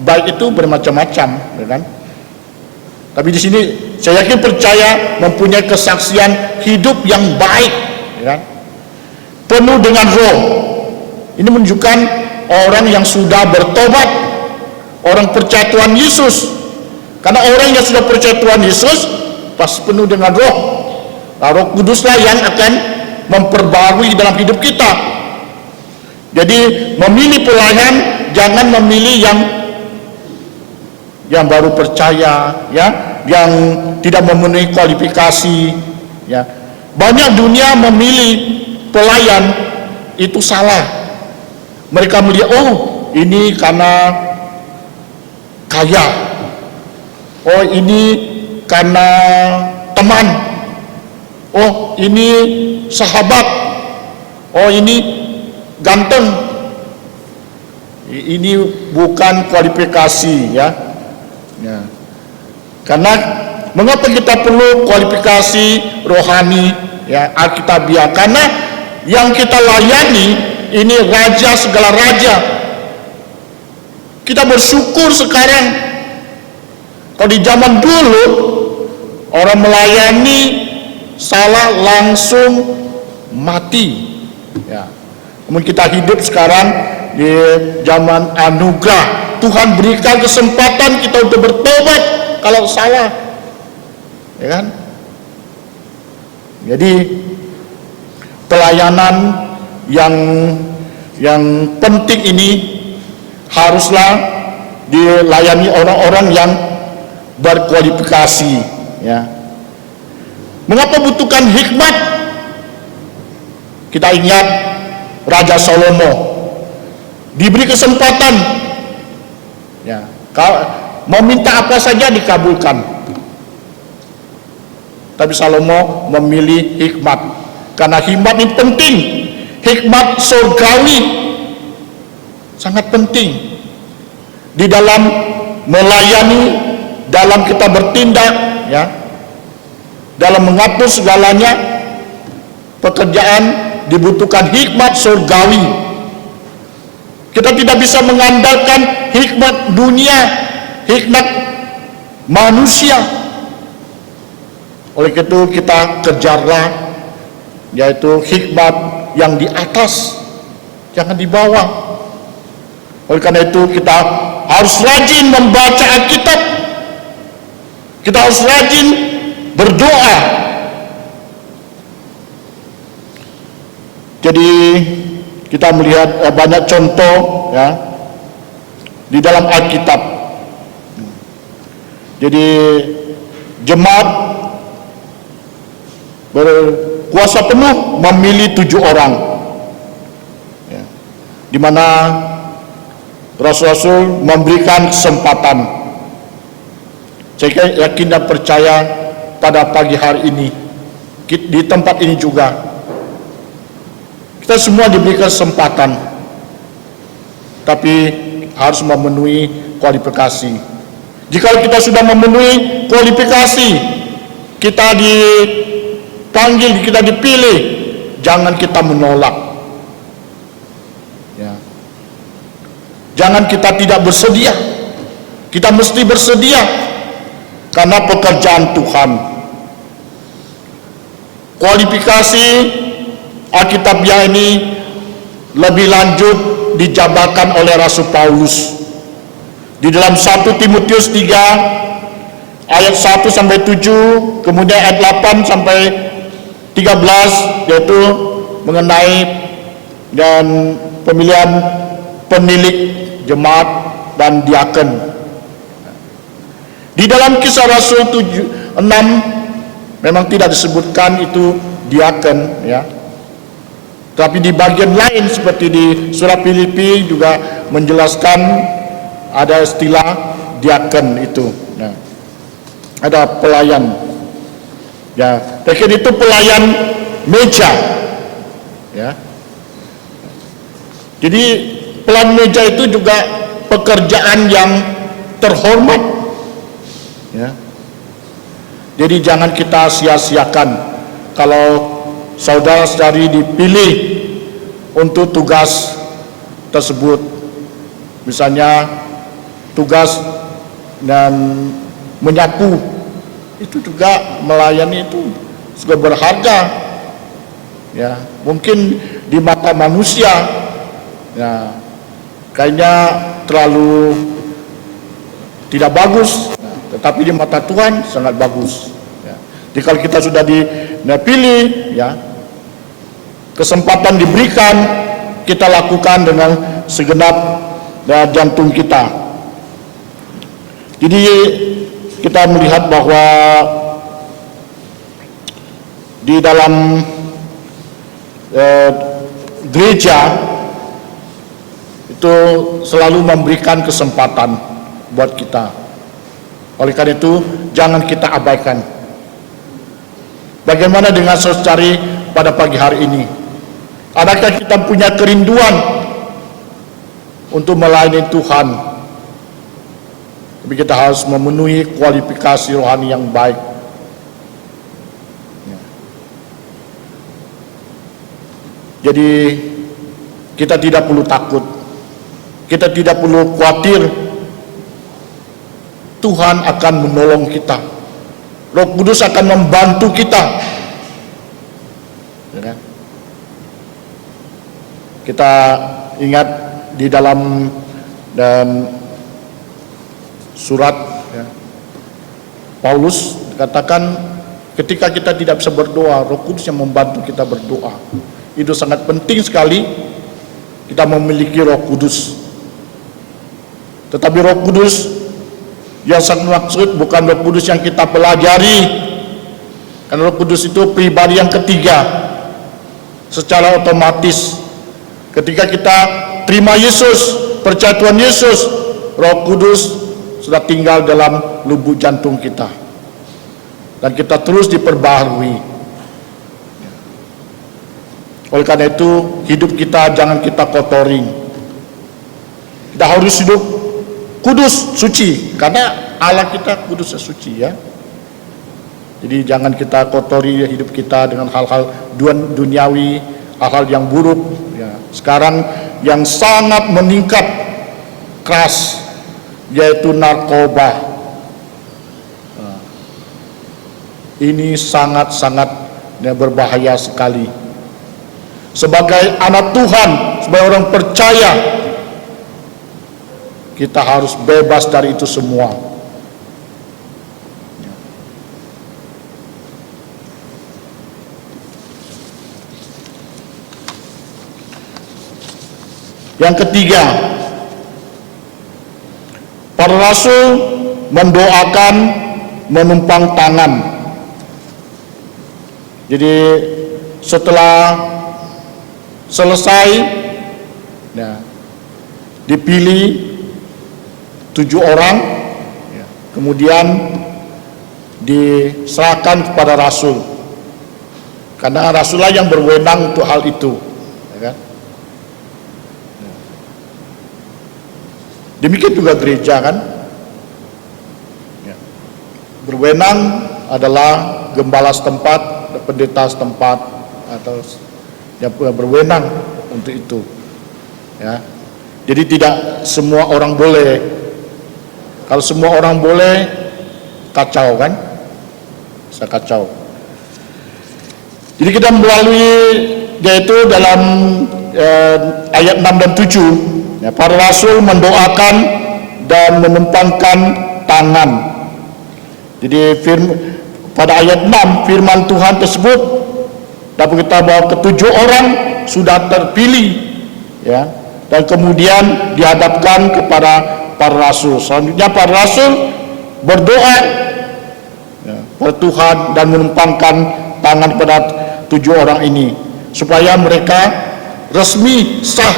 baik itu bermacam-macam, ya kan? Tapi di sini saya yakin percaya mempunyai kesaksian hidup yang baik, ya kan? Penuh dengan roh. Ini menunjukkan orang yang sudah bertobat, orang percaya Tuhan Yesus. Karena orang yang sudah percaya Tuhan Yesus pasti penuh dengan roh. Nah, Roh Kuduslah yang akan memperbarui dalam hidup kita. Jadi memilih pelayan jangan memilih yang baru percaya, ya, yang tidak memenuhi kualifikasi, ya. Banyak dunia memilih pelayan itu salah. Mereka melihat, oh ini karena kaya, oh ini karena teman, oh ini sahabat, oh ini ganteng. Ini bukan kualifikasi, ya. Ya. Karena mengapa kita perlu kualifikasi rohani, ya, alkitabiah? Karena yang kita layani ini raja segala raja. Kita bersyukur sekarang. Kalau di zaman dulu orang melayani salah langsung mati. Ya. Namun kita hidup sekarang di zaman anugerah. Tuhan berikan kesempatan kita untuk bertobat kalau salah, ya kan? Jadi pelayanan yang penting ini haruslah dilayani orang-orang yang berkualifikasi, ya. Mengapa butuhkan hikmat? Kita ingat Raja Salomo diberi kesempatan, ya, mau minta apa saja dikabulkan. Tapi Salomo memilih hikmat, karena hikmat ini penting. Hikmat surgawi sangat penting di dalam melayani, dalam kita bertindak, ya, dalam mengatur segalanya. Pekerjaan dibutuhkan hikmat surgawi. Kita tidak bisa mengandalkan hikmat dunia, hikmat manusia. Oleh itu kita kejarlah yaitu hikmat yang di atas, jangan di bawah. Oleh karena itu kita harus rajin membaca Alkitab. Kita harus rajin berdoa. Jadi kita melihat banyak contoh, ya, di dalam Alkitab. Jadi jemaat berkuasa penuh memilih 7 orang, ya, di mana Rasul-Rasul memberikan kesempatan. Saya yakin dan percaya pada pagi hari ini di tempat ini juga kita semua diberi kesempatan. tapi harus memenuhi kualifikasi. Jika kita sudah memenuhi kualifikasi, kita dipanggil, kita dipilih, jangan kita menolak. Ya. Jangan kita tidak bersedia. Kita mesti bersedia karena pekerjaan Tuhan. Kualifikasi Alkitabiah ini lebih lanjut dijabarkan oleh Rasul Paulus di dalam 1 Timotius 3 ayat 1 sampai 7, kemudian ayat 8 sampai 13, yaitu mengenai dan pemilihan penilik jemaat dan diaken. Di dalam Kisah Rasul 6 memang tidak disebutkan itu diaken, ya. Tapi di bagian lain seperti di surat Filipi juga menjelaskan ada istilah diaken itu. Nah, ada pelayan. Ya, tapi itu pelayan meja. Ya. Jadi pelayan meja itu juga pekerjaan yang terhormat. Ya. Jadi jangan kita sia-siakan kalau saudara-saudari dipilih untuk tugas tersebut. Misalnya tugas dan menyapu, itu juga melayani itu juga berharga. Ya, mungkin di mata manusia ya kayaknya terlalu tidak bagus, tetapi di mata Tuhan sangat bagus. Ya. Jadi kalau kita sudah dipilih, ya, kesempatan diberikan, kita lakukan dengan segenap jantung kita. Jadi kita melihat bahwa di dalam gereja itu selalu memberikan kesempatan buat kita. Oleh karena itu jangan kita abaikan. Bagaimana dengan saudari pada pagi hari ini? Adakah kita punya kerinduan untuk melayani Tuhan? Tapi kita harus memenuhi kualifikasi rohani yang baik. Jadi kita tidak perlu takut, kita tidak perlu khawatir. Tuhan akan menolong kita, Roh Kudus akan membantu kita. Ya kan? Kita ingat di dalam dan surat, ya, Paulus katakan ketika kita tidak bisa berdoa, Roh Kudus yang membantu kita berdoa. Itu sangat penting sekali kita memiliki Roh Kudus. Tetapi Roh Kudus yang saya maksud bukan Roh Kudus yang kita pelajari, karena Roh Kudus itu pribadi yang ketiga. Secara otomatis ketika kita terima Yesus, percaya Tuhan Yesus, Roh Kudus sudah tinggal dalam lubuk jantung kita, dan kita terus diperbaharui. Oleh karena itu hidup kita jangan kita kotori. Kita harus hidup kudus, suci, karena Allah kita kudus dan suci, ya. Jadi jangan kita kotori hidup kita dengan hal-hal duniawi, hal-hal yang buruk, ya. Sekarang yang sangat meningkat keras yaitu narkoba. Ini sangat-sangat berbahaya sekali. Sebagai anak Tuhan, sebagai orang percaya, kita harus bebas dari itu semua. Yang ketiga, para rasul mendoakan menumpang tangan. Jadi setelah selesai, ya, dipilih 7 orang, ya, kemudian diserahkan kepada rasul, karena rasullah yang berwenang untuk hal itu, ya kan? Demikian juga gereja kan. Ya. Berwenang adalah gembala setempat, pendeta setempat, atau yang berwenang untuk itu. Ya. Jadi tidak semua orang boleh. Kalau semua orang boleh, kacau kan? Bisa kacau. Jadi kita melalui yaitu dalam ayat 6 dan 7, ya, para rasul mendoakan dan menumpangkan tangan. Jadi pada ayat 6 firman Tuhan tersebut dapat kita bahwa ketujuh orang sudah terpilih, ya, dan kemudian dihadapkan kepada para rasul. Selanjutnya para rasul berdoa, ya, kepada Tuhan dan menumpangkan tangan pada 7 orang ini supaya mereka resmi sah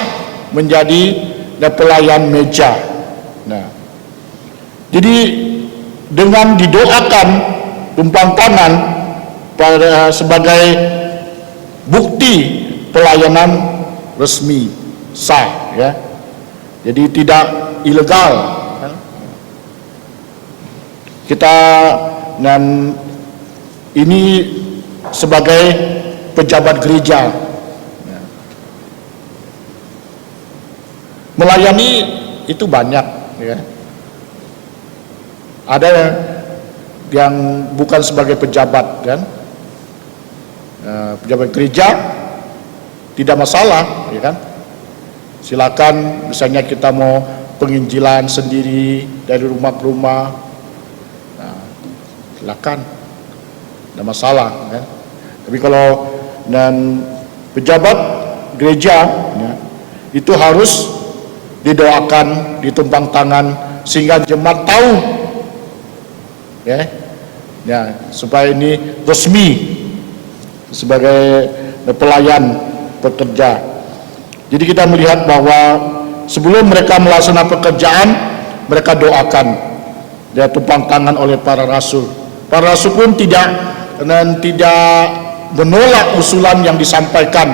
menjadi pelayan meja. Nah, jadi dengan didoakan tumpang tangan sebagai bukti pelayanan resmi sah, ya. Jadi tidak ilegal. Kita dan ini sebagai pejabat gereja melayani itu banyak, ya. Ada yang bukan sebagai pejabat kan, pejabat gereja tidak masalah, ya kan. Silakan, misalnya kita mau penginjilan sendiri dari rumah ke rumah, nah, silakan, tidak masalah, ya. Tapi kalau dan pejabat gereja, ya, itu harus didoakan, ditumpang tangan sehingga jemaat tahu, ya, ya, supaya ini resmi sebagai pelayan pekerja. Jadi kita melihat bahwa sebelum mereka melaksanakan pekerjaan, mereka doakan, dia tumpang tangan oleh para rasul. Para rasul pun tidak menolak usulan yang disampaikan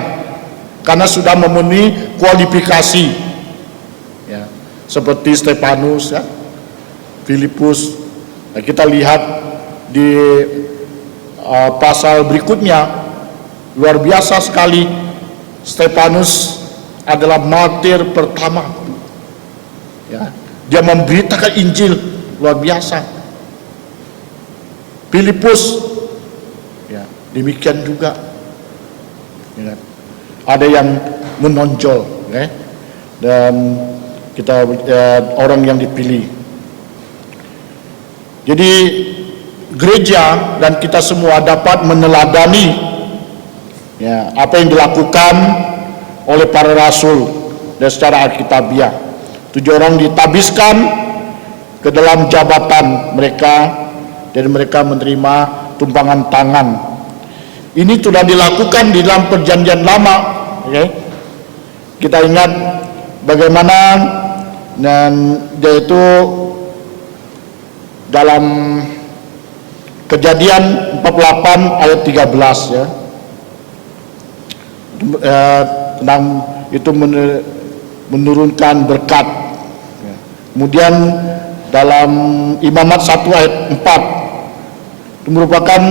karena sudah memenuhi kualifikasi, ya, seperti Stefanus, ya, Filipus. Nah, kita lihat di pasal berikutnya, luar biasa sekali. Stefanus adalah martir pertama, ya, dia memberitakan Injil luar biasa. Filipus, ya, demikian juga, ya, ada yang menonjol, ya, dan kita orang yang dipilih. Jadi gereja dan kita semua dapat meneladani, ya, apa yang dilakukan oleh para rasul dan secara alkitabiah. 7 orang ditabiskan ke dalam jabatan mereka dan mereka menerima tumpangan tangan. Ini sudah dilakukan di dalam perjanjian lama, okay? Kita ingat bagaimana, dan yaitu dalam Kejadian 48 ayat 13, ya, tentang itu menurunkan berkat. Kemudian dalam Imamat 1 ayat 4 itu merupakan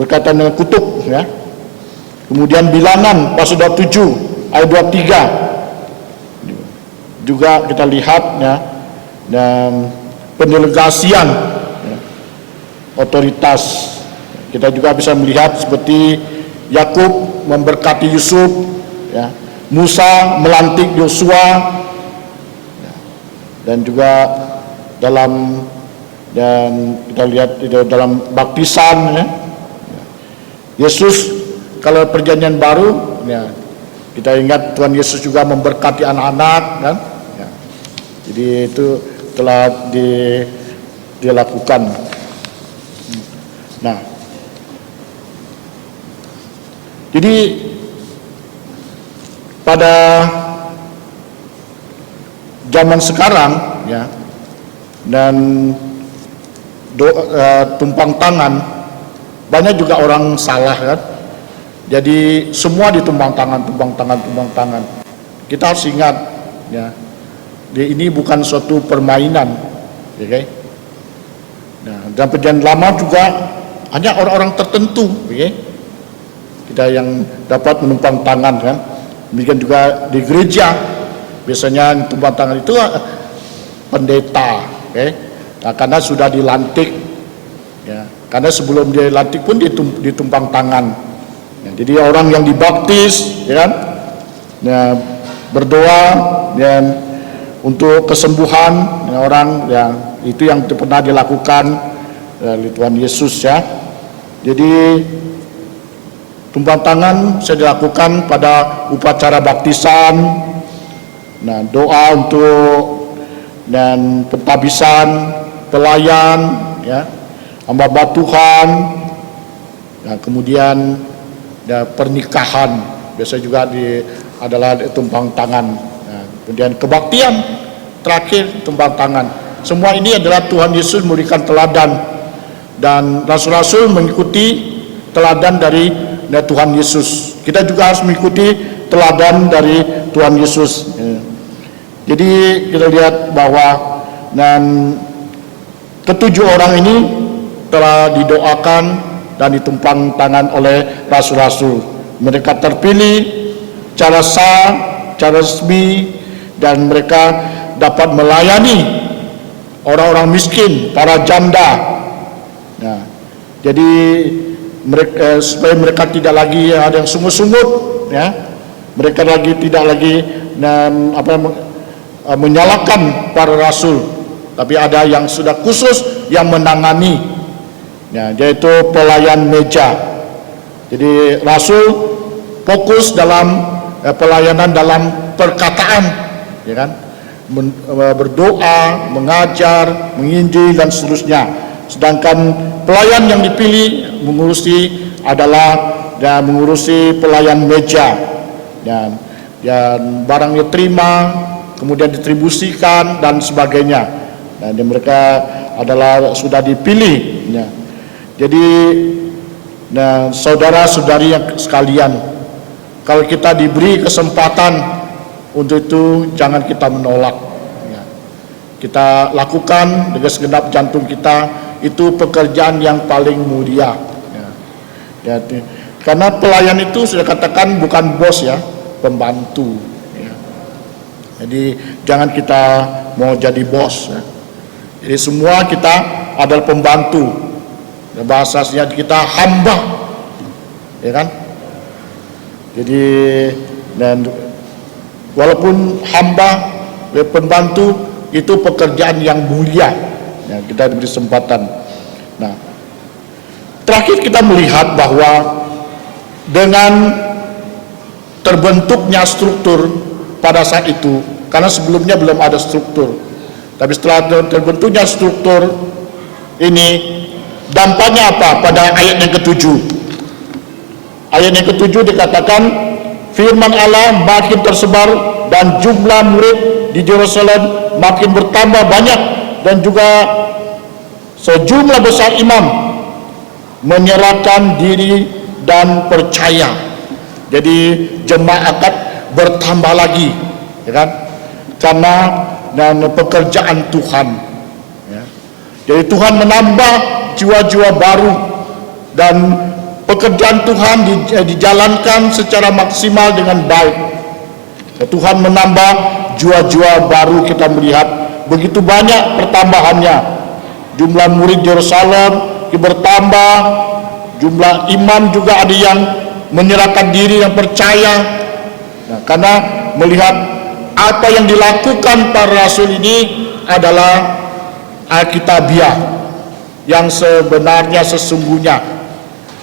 berkaitan dengan kutub, ya. Kemudian Bilangan pasal 27 ayat 23 juga kita lihat, ya, dan pendelegasian, ya, otoritas. Kita juga bisa melihat seperti Yakub memberkati Yusuf, ya, Musa melantik Yosua, ya, dan juga dan kita lihat dalam baptisan, ya. Yesus kalau perjanjian baru, ya, kita ingat Tuhan Yesus juga memberkati anak-anak, kan, ya. Jadi itu telah dilakukan. Nah, jadi pada zaman sekarang, ya, dan tumpang tangan, banyak juga orang salah, kan. Jadi semua ditumpang tangan, tumpang tangan, tumpang tangan. Kita harus ingat, ya, ini bukan suatu permainan, okay? Nah, dan perjanjian lama juga hanya orang-orang tertentu, okay? Kita yang dapat menumpang tangan, kan? Demikian juga di gereja, biasanya tumpang tangan itu pendeta, okay? Nah, karena sudah dilantik, ya, karena sebelum dia dilantik pun ditumpang tangan. Ya, jadi orang yang dibaptis, ya kan, ya, berdoa dan untuk kesembuhan ya, orang yang itu yang pernah dilakukan oleh Tuhan Yesus, ya. Jadi tumpang tangan saya dilakukan pada upacara baptisan, nah, doa untuk dan pentabisan pelayan, ya, hamba Tuhan, nah, kemudian ya, pernikahan biasa juga adalah tumpang tangan, nah, kemudian kebaktian terakhir tumpang tangan. Semua ini adalah Tuhan Yesus memberikan teladan dan rasul-rasul mengikuti teladan dari Tuhan Yesus. Kita juga harus mengikuti teladan dari Tuhan Yesus. Jadi kita lihat bahwa dan ketujuh orang ini telah didoakan dan ditumpang tangan oleh rasul-rasul. Mereka terpilih secara sah, secara resmi, dan mereka dapat melayani orang-orang miskin, para janda. Nah, jadi mereka, supaya mereka tidak lagi ada yang sungut-sungut, ya, mereka tidak lagi menyalahkan para rasul, tapi ada yang sudah khusus yang menangani, ya, yaitu pelayan meja. Jadi rasul fokus dalam pelayanan dalam perkataan, ya kan, berdoa, mengajar, menginjil dan seterusnya. Sedangkan pelayan yang dipilih mengurusi pelayan meja, dan barang diterima kemudian distribusikan dan sebagainya. Dan mereka sudah dipilih, ya. Jadi saudara-saudari yang sekalian, kalau kita diberi kesempatan untuk itu, jangan kita menolak, ya. Kita lakukan dengan segenap jantung kita. Itu pekerjaan yang paling mulia, ya. Karena pelayan itu sudah katakan bukan bos, ya, pembantu, ya. Jadi jangan kita mau jadi bos, ya. Jadi semua kita adalah pembantu. Bahasanya kita hamba, ya kan. Jadi dan walaupun hamba, pembantu itu pekerjaan yang mulia, ya, kita diberi kesempatan. Nah, terakhir kita melihat bahwa dengan terbentuknya struktur pada saat itu, karena sebelumnya belum ada struktur, tapi setelah terbentuknya struktur ini, dampaknya apa? Pada ayat yang ke-7. Ayat yang ke-7 dikatakan firman Allah makin tersebar dan jumlah murid di Yerusalem makin bertambah banyak, dan juga sejumlah besar imam menyerahkan diri dan percaya. Jadi jemaat akan bertambah lagi, ya kan, karena pekerjaan Tuhan, ya. Jadi Tuhan menambah jiwa-jiwa baru, dan pekerjaan Tuhan dijalankan secara maksimal dengan baik. Tuhan menambah jiwa-jiwa baru. Kita melihat begitu banyak pertambahannya. Jumlah murid Yerusalem bertambah, jumlah imam juga ada yang menyerahkan diri, yang percaya. Nah, karena melihat apa yang dilakukan para rasul ini adalah alkitabiah yang sebenarnya sesungguhnya.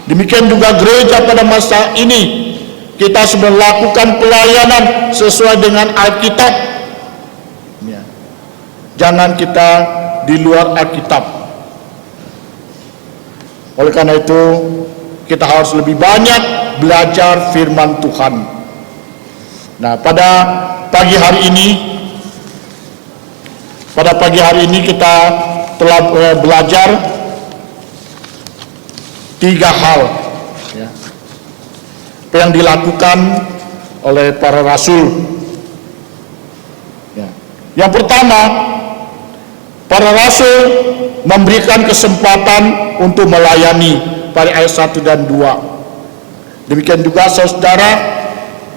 Demikian juga gereja pada masa ini, kita sudah melakukan pelayanan sesuai dengan Alkitab, ya. Jangan kita di luar Alkitab. Oleh karena itu, kita harus lebih banyak belajar firman Tuhan. Nah, pada pagi hari ini kita telah belajar 3 hal, ya, yang dilakukan oleh para rasul Yang pertama, para rasul memberikan kesempatan untuk melayani pada ayat 1 dan 2. Demikian juga saudara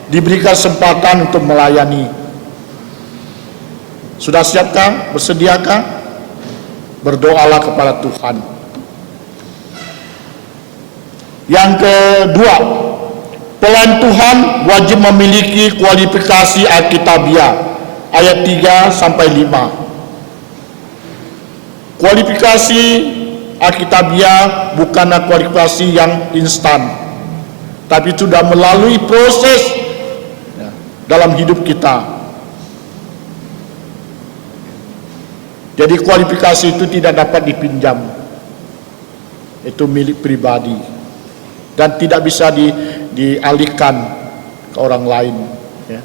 diberikan kesempatan untuk melayani. Sudah siapkah? Bersediakah? Berdoalah kepada Tuhan. Yang kedua, pelayan Tuhan wajib memiliki kualifikasi Alkitabiah ayat 3 sampai 5. Kualifikasi Alkitabiah bukanlah kualifikasi yang instan, tapi sudah melalui proses dalam hidup kita. Jadi kualifikasi itu tidak dapat dipinjam, itu milik pribadi dan tidak bisa dialihkan ke orang lain. Ya.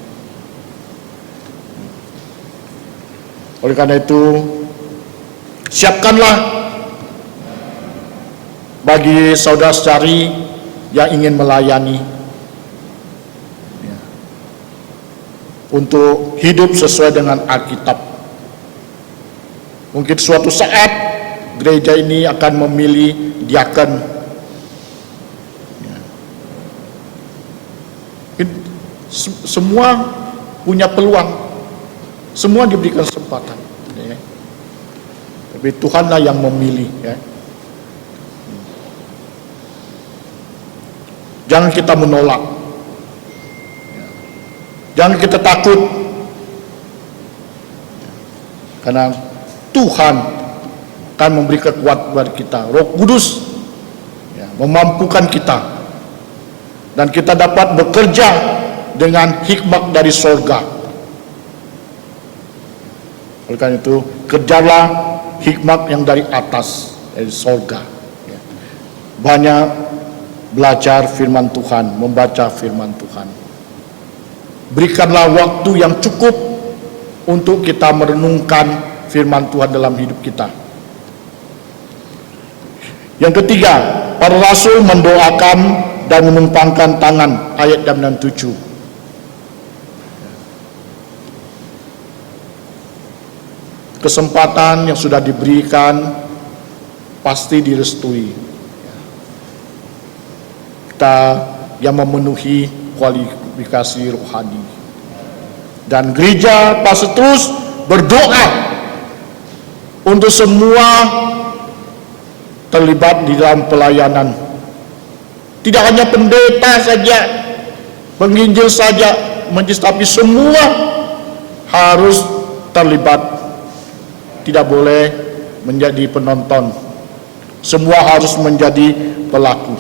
Oleh karena itu, siapkanlah bagi saudara-saudari yang ingin melayani ya, untuk hidup sesuai dengan Alkitab. Mungkin suatu saat gereja ini akan memilih diaken. Ya. Semua punya peluang, semua diberikan kesempatan. Ya. Tapi Tuhanlah yang memilih. Ya. Jangan kita menolak. Jangan kita takut. Karena Tuhan akan memberi kekuatan kepada kita. Roh Kudus ya, memampukan kita. Dan kita dapat bekerja dengan hikmat dari sorga. Oleh karena itu, kejarlah hikmat yang dari atas, dari sorga. Ya. Banyak belajar firman Tuhan, membaca firman Tuhan. Berikanlah waktu yang cukup untuk kita merenungkan firman Tuhan dalam hidup kita. Yang ketiga, para rasul mendoakan dan menumpangkan tangan, ayat 6 dan 7. Kesempatan yang sudah diberikan pasti direstui. Kita yang memenuhi kualifikasi rohani. Dan gereja pasti terus berdoa untuk semua terlibat di dalam pelayanan. Tidak hanya pendeta saja, penginjil saja, tapi semua harus terlibat. Tidak boleh menjadi penonton. Semua harus menjadi pelaku.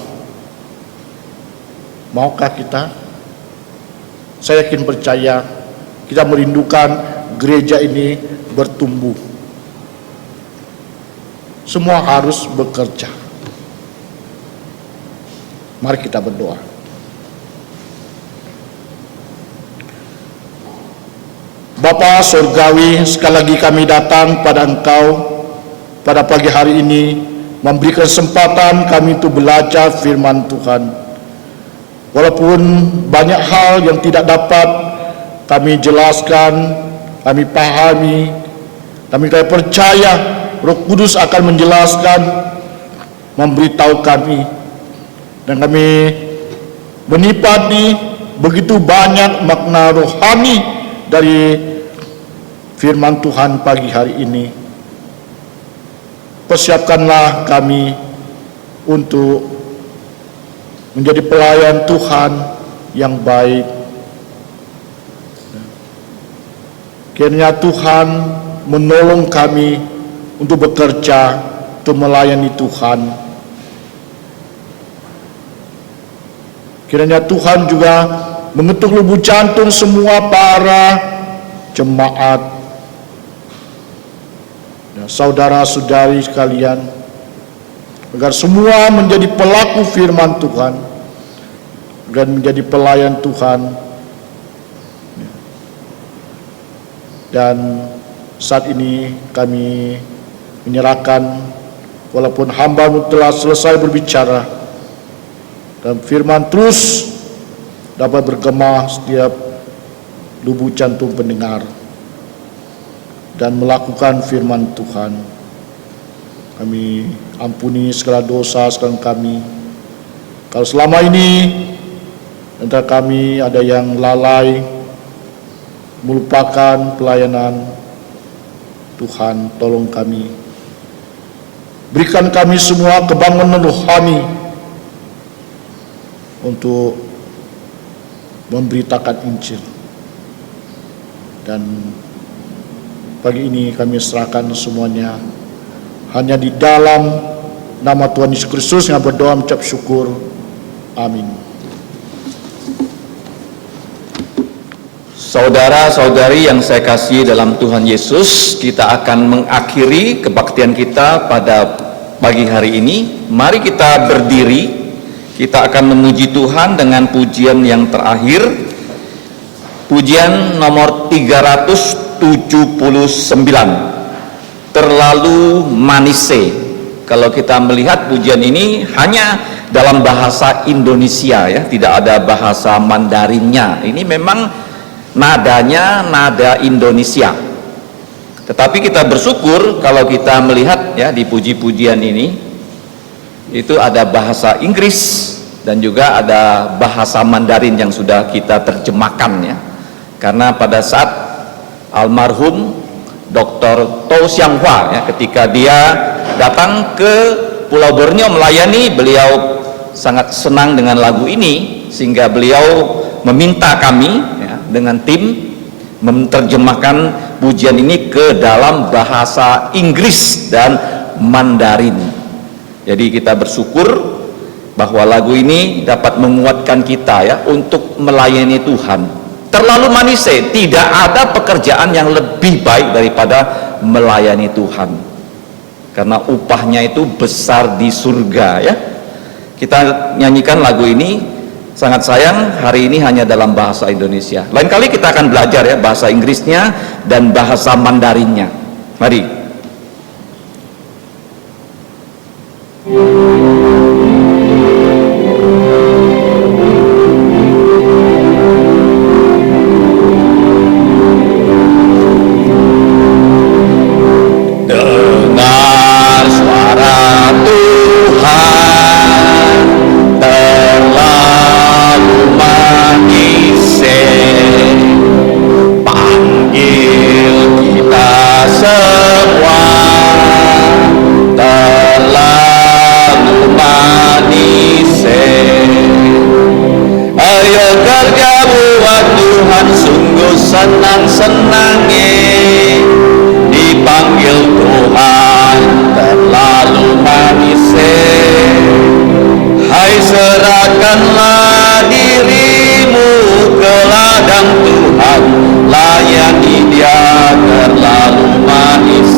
Maukah kita? Saya yakin percaya kita merindukan gereja ini bertumbuh. Semua harus bekerja. Mari kita berdoa. Bapa Surgawi, sekali lagi kami datang pada Engkau pada pagi hari ini, memberikan kesempatan kami untuk belajar firman Tuhan. Walaupun banyak hal yang tidak dapat kami jelaskan, kami pahami, kami percaya Roh Kudus akan menjelaskan, memberitahu kami, dan kami menikmati begitu banyak makna rohani dari firman Tuhan pagi hari ini. Persiapkanlah kami untuk menjadi pelayan Tuhan yang baik. Kiranya Tuhan menolong kami untuk bekerja, untuk melayani Tuhan. Kiranya Tuhan juga mengetuk lubuk jantung semua para jemaat, saudara-saudari sekalian, agar semua menjadi pelaku firman Tuhan dan menjadi pelayan Tuhan. Dan saat ini kami menyerahkan, walaupun hamba telah selesai berbicara, dan firman terus dapat bergema setiap lubuk jantung pendengar. dan melakukan firman Tuhan. Kami ampuni segala dosa sekalian kami. Kalau selama ini antara kami ada yang lalai, melupakan pelayanan, Tuhan tolong kami. Berikan kami semua kebangunan rohani untuk memberitakan Injil. Dan pagi ini kami serahkan semuanya hanya di dalam nama Tuhan Yesus Kristus yang berdoa mengucap syukur. Amin. Saudara-saudari yang saya kasihi dalam Tuhan Yesus, kita akan mengakhiri kebaktian kita pada pagi hari ini. Mari kita berdiri, kita akan memuji Tuhan dengan pujian yang terakhir. Pujian nomor 379, Terlalu Manise. Kalau kita melihat pujian ini hanya dalam bahasa Indonesia ya, tidak ada bahasa Mandarinnya. Ini memang nadanya nada Indonesia. Tetapi kita bersyukur kalau kita melihat ya di puji-pujian ini itu ada bahasa Inggris dan juga ada bahasa Mandarin yang sudah kita terjemahkan ya. Karena pada saat almarhum Dr. Tou Xiang Hua ya, ketika dia datang ke Pulau Borneo melayani, beliau sangat senang dengan lagu ini sehingga beliau meminta kami ya, dengan tim menerjemahkan pujian ini ke dalam bahasa Inggris dan Mandarin. Jadi kita bersyukur bahwa lagu ini dapat menguatkan kita ya untuk melayani Tuhan. Terlalu manise, tidak ada pekerjaan yang lebih baik daripada melayani Tuhan. Karena upahnya itu besar di surga ya. Kita nyanyikan lagu ini. Sangat sayang hari ini hanya dalam bahasa Indonesia. Lain kali kita akan belajar ya bahasa Inggrisnya dan bahasa Mandarinnya. Mari. Senang-senangnya dipanggil Tuhan, terlalu manis. Hai, serahkanlah dirimu ke ladang Tuhan, layani Dia, terlalu manis.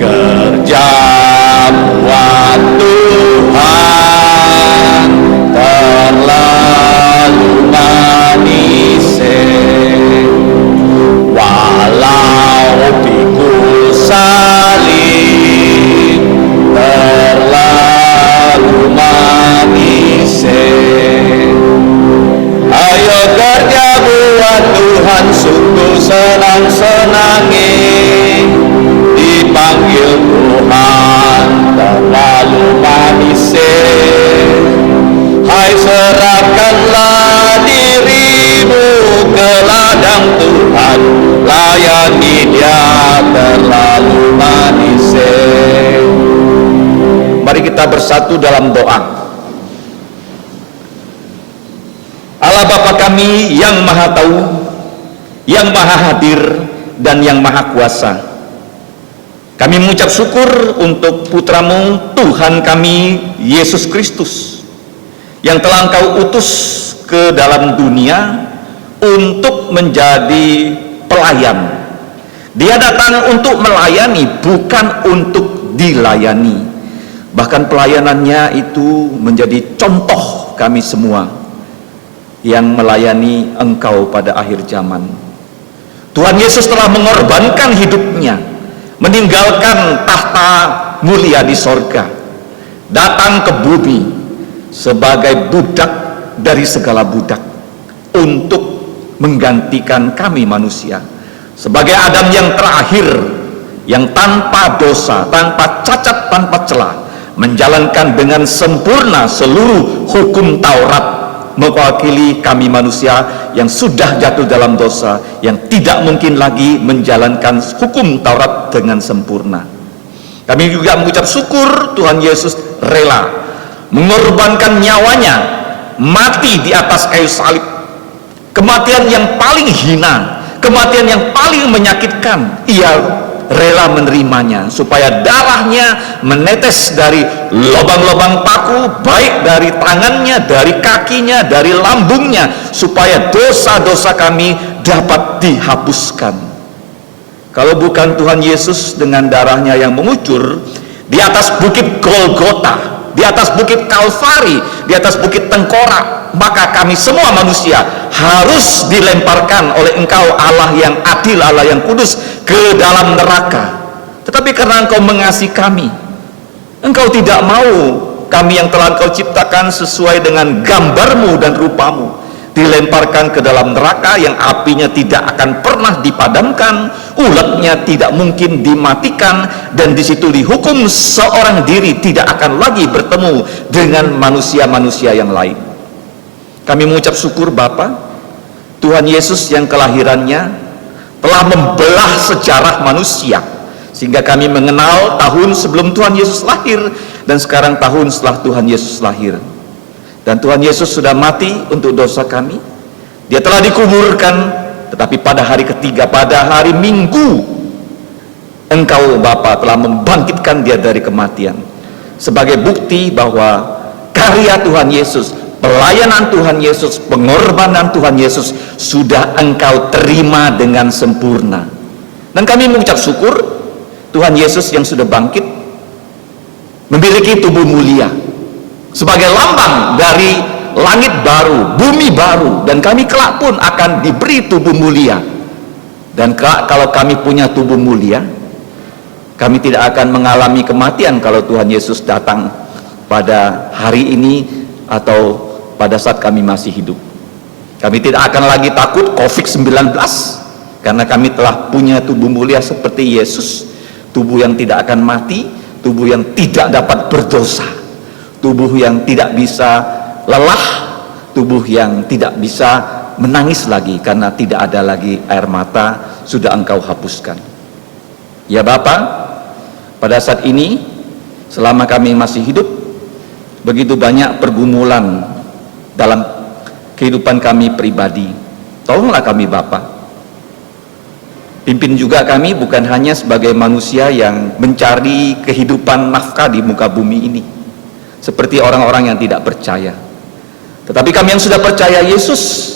Kerja buat Tuhan, terlalu manis. Walau pikul salib, terlalu manis. Ayo kerja buat Tuhan, sungguh senang-senangnya dipanggil Tuhan, terlalu manis. Hai, serahkanlah dirimu ke ladang Tuhan, layani Dia, terlalu manis. Mari kita bersatu dalam doa. Allah Bapa kami yang Maha Tahu, yang Maha Hadir, dan yang Maha Kuasa, kami mengucap syukur untuk Putra-Mu Tuhan kami Yesus Kristus yang telah Engkau utus ke dalam dunia untuk menjadi pelayan. Dia datang untuk melayani, bukan untuk dilayani. Bahkan pelayanannya itu menjadi contoh kami semua yang melayani Engkau pada akhir zaman. Tuhan Yesus telah mengorbankan hidupnya, meninggalkan tahta mulia di sorga, datang ke bumi sebagai budak dari segala budak untuk menggantikan kami manusia, sebagai Adam yang terakhir, yang tanpa dosa, tanpa cacat, tanpa celah, menjalankan dengan sempurna seluruh hukum Taurat, mewakili kami manusia yang sudah jatuh dalam dosa, yang tidak mungkin lagi menjalankan hukum Taurat dengan sempurna. Kami juga mengucap syukur Tuhan Yesus rela mengorbankan nyawanya, mati di atas kayu salib, kematian yang paling hina, kematian yang paling menyakitkan. Ia rela menerimanya supaya darahnya menetes dari lubang-lubang paku, baik dari tangannya, dari kakinya, dari lambungnya, supaya dosa-dosa kami dapat dihapuskan. Kalau bukan Tuhan Yesus dengan darahnya yang mengucur di atas bukit Golgota, di atas bukit Kalvari, di atas bukit Tengkorak, maka kami semua manusia harus dilemparkan oleh Engkau, Allah yang adil, Allah yang kudus, ke dalam neraka. Tetapi karena Engkau mengasihi kami, Engkau tidak mau kami yang telah Engkau ciptakan sesuai dengan gambar-Mu dan rupa-Mu dilemparkan ke dalam neraka yang apinya tidak akan pernah dipadamkan, ulatnya tidak mungkin dimatikan, dan di situ dihukum seorang diri tidak akan lagi bertemu dengan manusia-manusia yang lain. Kami mengucap syukur Bapa, Tuhan Yesus yang kelahirannya telah membelah sejarah manusia, sehingga kami mengenal tahun sebelum Tuhan Yesus lahir dan sekarang tahun setelah Tuhan Yesus lahir. Dan Tuhan Yesus sudah mati untuk dosa kami. Dia telah dikuburkan, tetapi pada hari ketiga, pada hari Minggu, Engkau Bapa telah membangkitkan dia dari kematian, sebagai bukti bahwa karya Tuhan Yesus, pelayanan Tuhan Yesus, pengorbanan Tuhan Yesus sudah Engkau terima dengan sempurna. Dan kami mengucap syukur Tuhan Yesus yang sudah bangkit memiliki tubuh mulia sebagai lambang dari langit baru, bumi baru, dan kami kelak pun akan diberi tubuh mulia. Dan kelak kalau kami punya tubuh mulia, kami tidak akan mengalami kematian kalau Tuhan Yesus datang pada hari ini atau pada saat kami masih hidup. Kami tidak akan lagi takut COVID-19 karena kami telah punya tubuh mulia seperti Yesus, tubuh yang tidak akan mati, tubuh yang tidak dapat berdosa, tubuh yang tidak bisa lelah, tubuh yang tidak bisa menangis lagi karena tidak ada lagi air mata, sudah Engkau hapuskan. Ya Bapa, pada saat ini selama kami masih hidup, begitu banyak pergumulan dalam kehidupan kami pribadi. Tolonglah kami Bapa, pimpin juga kami bukan hanya sebagai manusia yang mencari kehidupan nafkah di muka bumi ini seperti orang-orang yang tidak percaya, tetapi kami yang sudah percaya Yesus,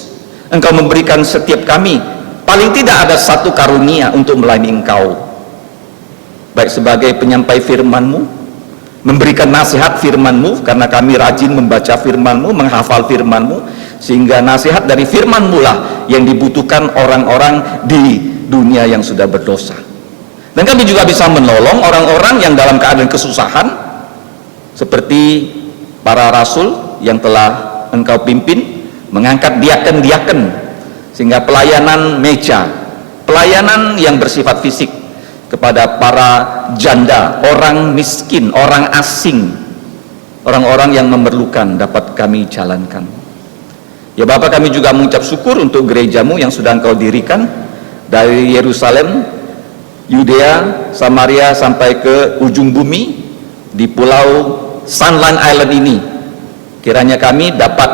Engkau memberikan setiap kami paling tidak ada satu karunia untuk melayani Engkau, baik sebagai penyampai firman-Mu, memberikan nasihat firman-Mu, karena kami rajin membaca firman-Mu, menghafal firman-Mu, sehingga nasihat dari firman-Mu lah yang dibutuhkan orang-orang di dunia yang sudah berdosa. Dan kami juga bisa menolong orang-orang yang dalam keadaan kesusahan, seperti para rasul yang telah Engkau pimpin, mengangkat diaken-diaken, sehingga pelayanan meja, pelayanan yang bersifat fisik kepada para janda, orang miskin, orang asing, orang-orang yang memerlukan dapat kami jalankan. Ya Bapak, kami juga mengucap syukur untuk gereja-Mu yang sudah Engkau dirikan dari Yerusalem, Yudea, Samaria sampai ke ujung bumi di pulau Sunland Island ini. Kiranya kami dapat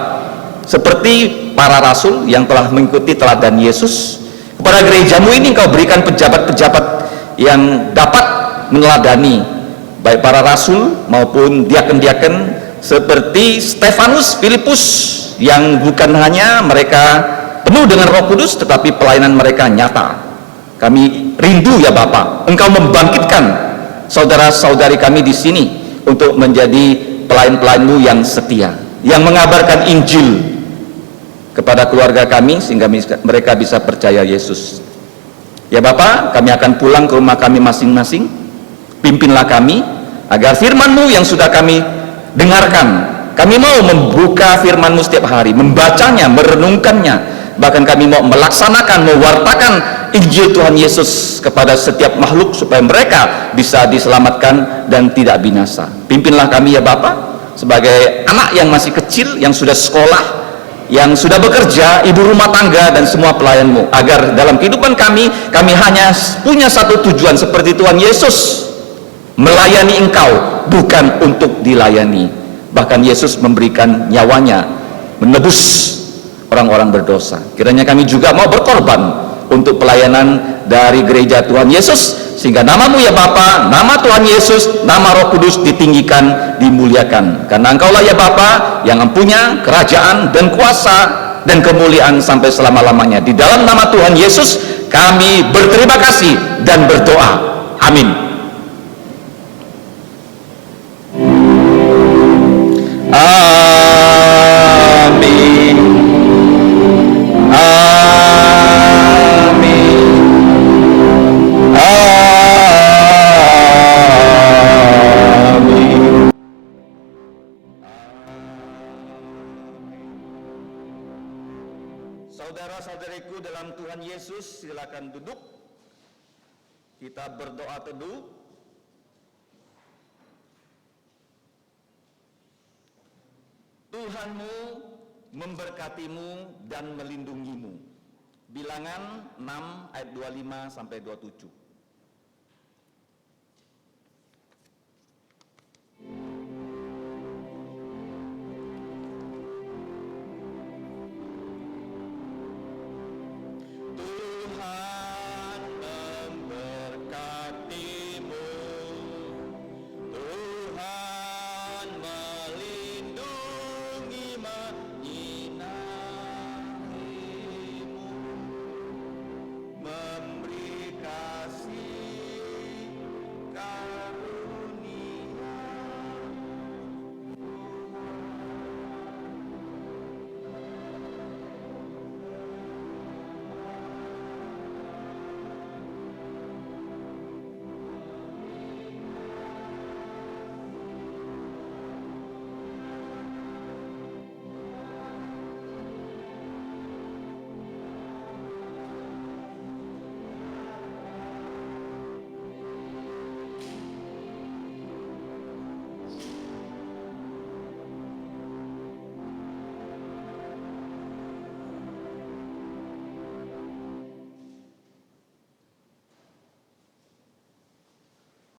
seperti para rasul yang telah mengikuti teladan Yesus. Kepada gereja-Mu ini Engkau berikan pejabat-pejabat yang dapat meneladani baik para rasul maupun diaken-diaken seperti Stefanus, Filipus, yang bukan hanya mereka penuh dengan Roh Kudus tetapi pelayanan mereka nyata. Kami rindu ya Bapak, Engkau membangkitkan saudara-saudari kami di sini untuk menjadi pelayan-pelayan-Mu yang setia, yang mengabarkan Injil kepada keluarga kami sehingga mereka bisa percaya Yesus. Ya Bapak, kami akan pulang ke rumah kami masing-masing. Pimpinlah kami agar firman-Mu yang sudah kami dengarkan, kami mau membuka firman-Mu setiap hari, membacanya, merenungkannya, bahkan kami mau melaksanakan, mewartakan Injil Tuhan Yesus kepada setiap makhluk supaya mereka bisa diselamatkan dan tidak binasa. Pimpinlah kami ya Bapa, sebagai anak yang masih kecil, yang sudah sekolah, yang sudah bekerja, ibu rumah tangga dan semua pelayan-Mu, agar dalam kehidupan kami hanya punya satu tujuan seperti Tuhan Yesus, melayani Engkau, bukan untuk dilayani. Bahkan Yesus memberikan nyawanya menebus orang-orang berdosa. Kiranya kami juga mau berkorban untuk pelayanan dari gereja Tuhan Yesus, sehingga nama-Mu ya Bapa, nama Tuhan Yesus, nama Roh Kudus ditinggikan, dimuliakan. Karena Engkaulah ya Bapa yang mempunyai kerajaan dan kuasa dan kemuliaan sampai selama-lamanya. Di dalam nama Tuhan Yesus kami berterima kasih dan berdoa. Amin. Amin. Amin. Amin. Saudara-saudariku dalam Tuhan Yesus, silakan duduk. Kita berdoa teduh. Tuhanmu memberkatimu dan melindungimu. Bilangan 6 ayat 25 sampai 27.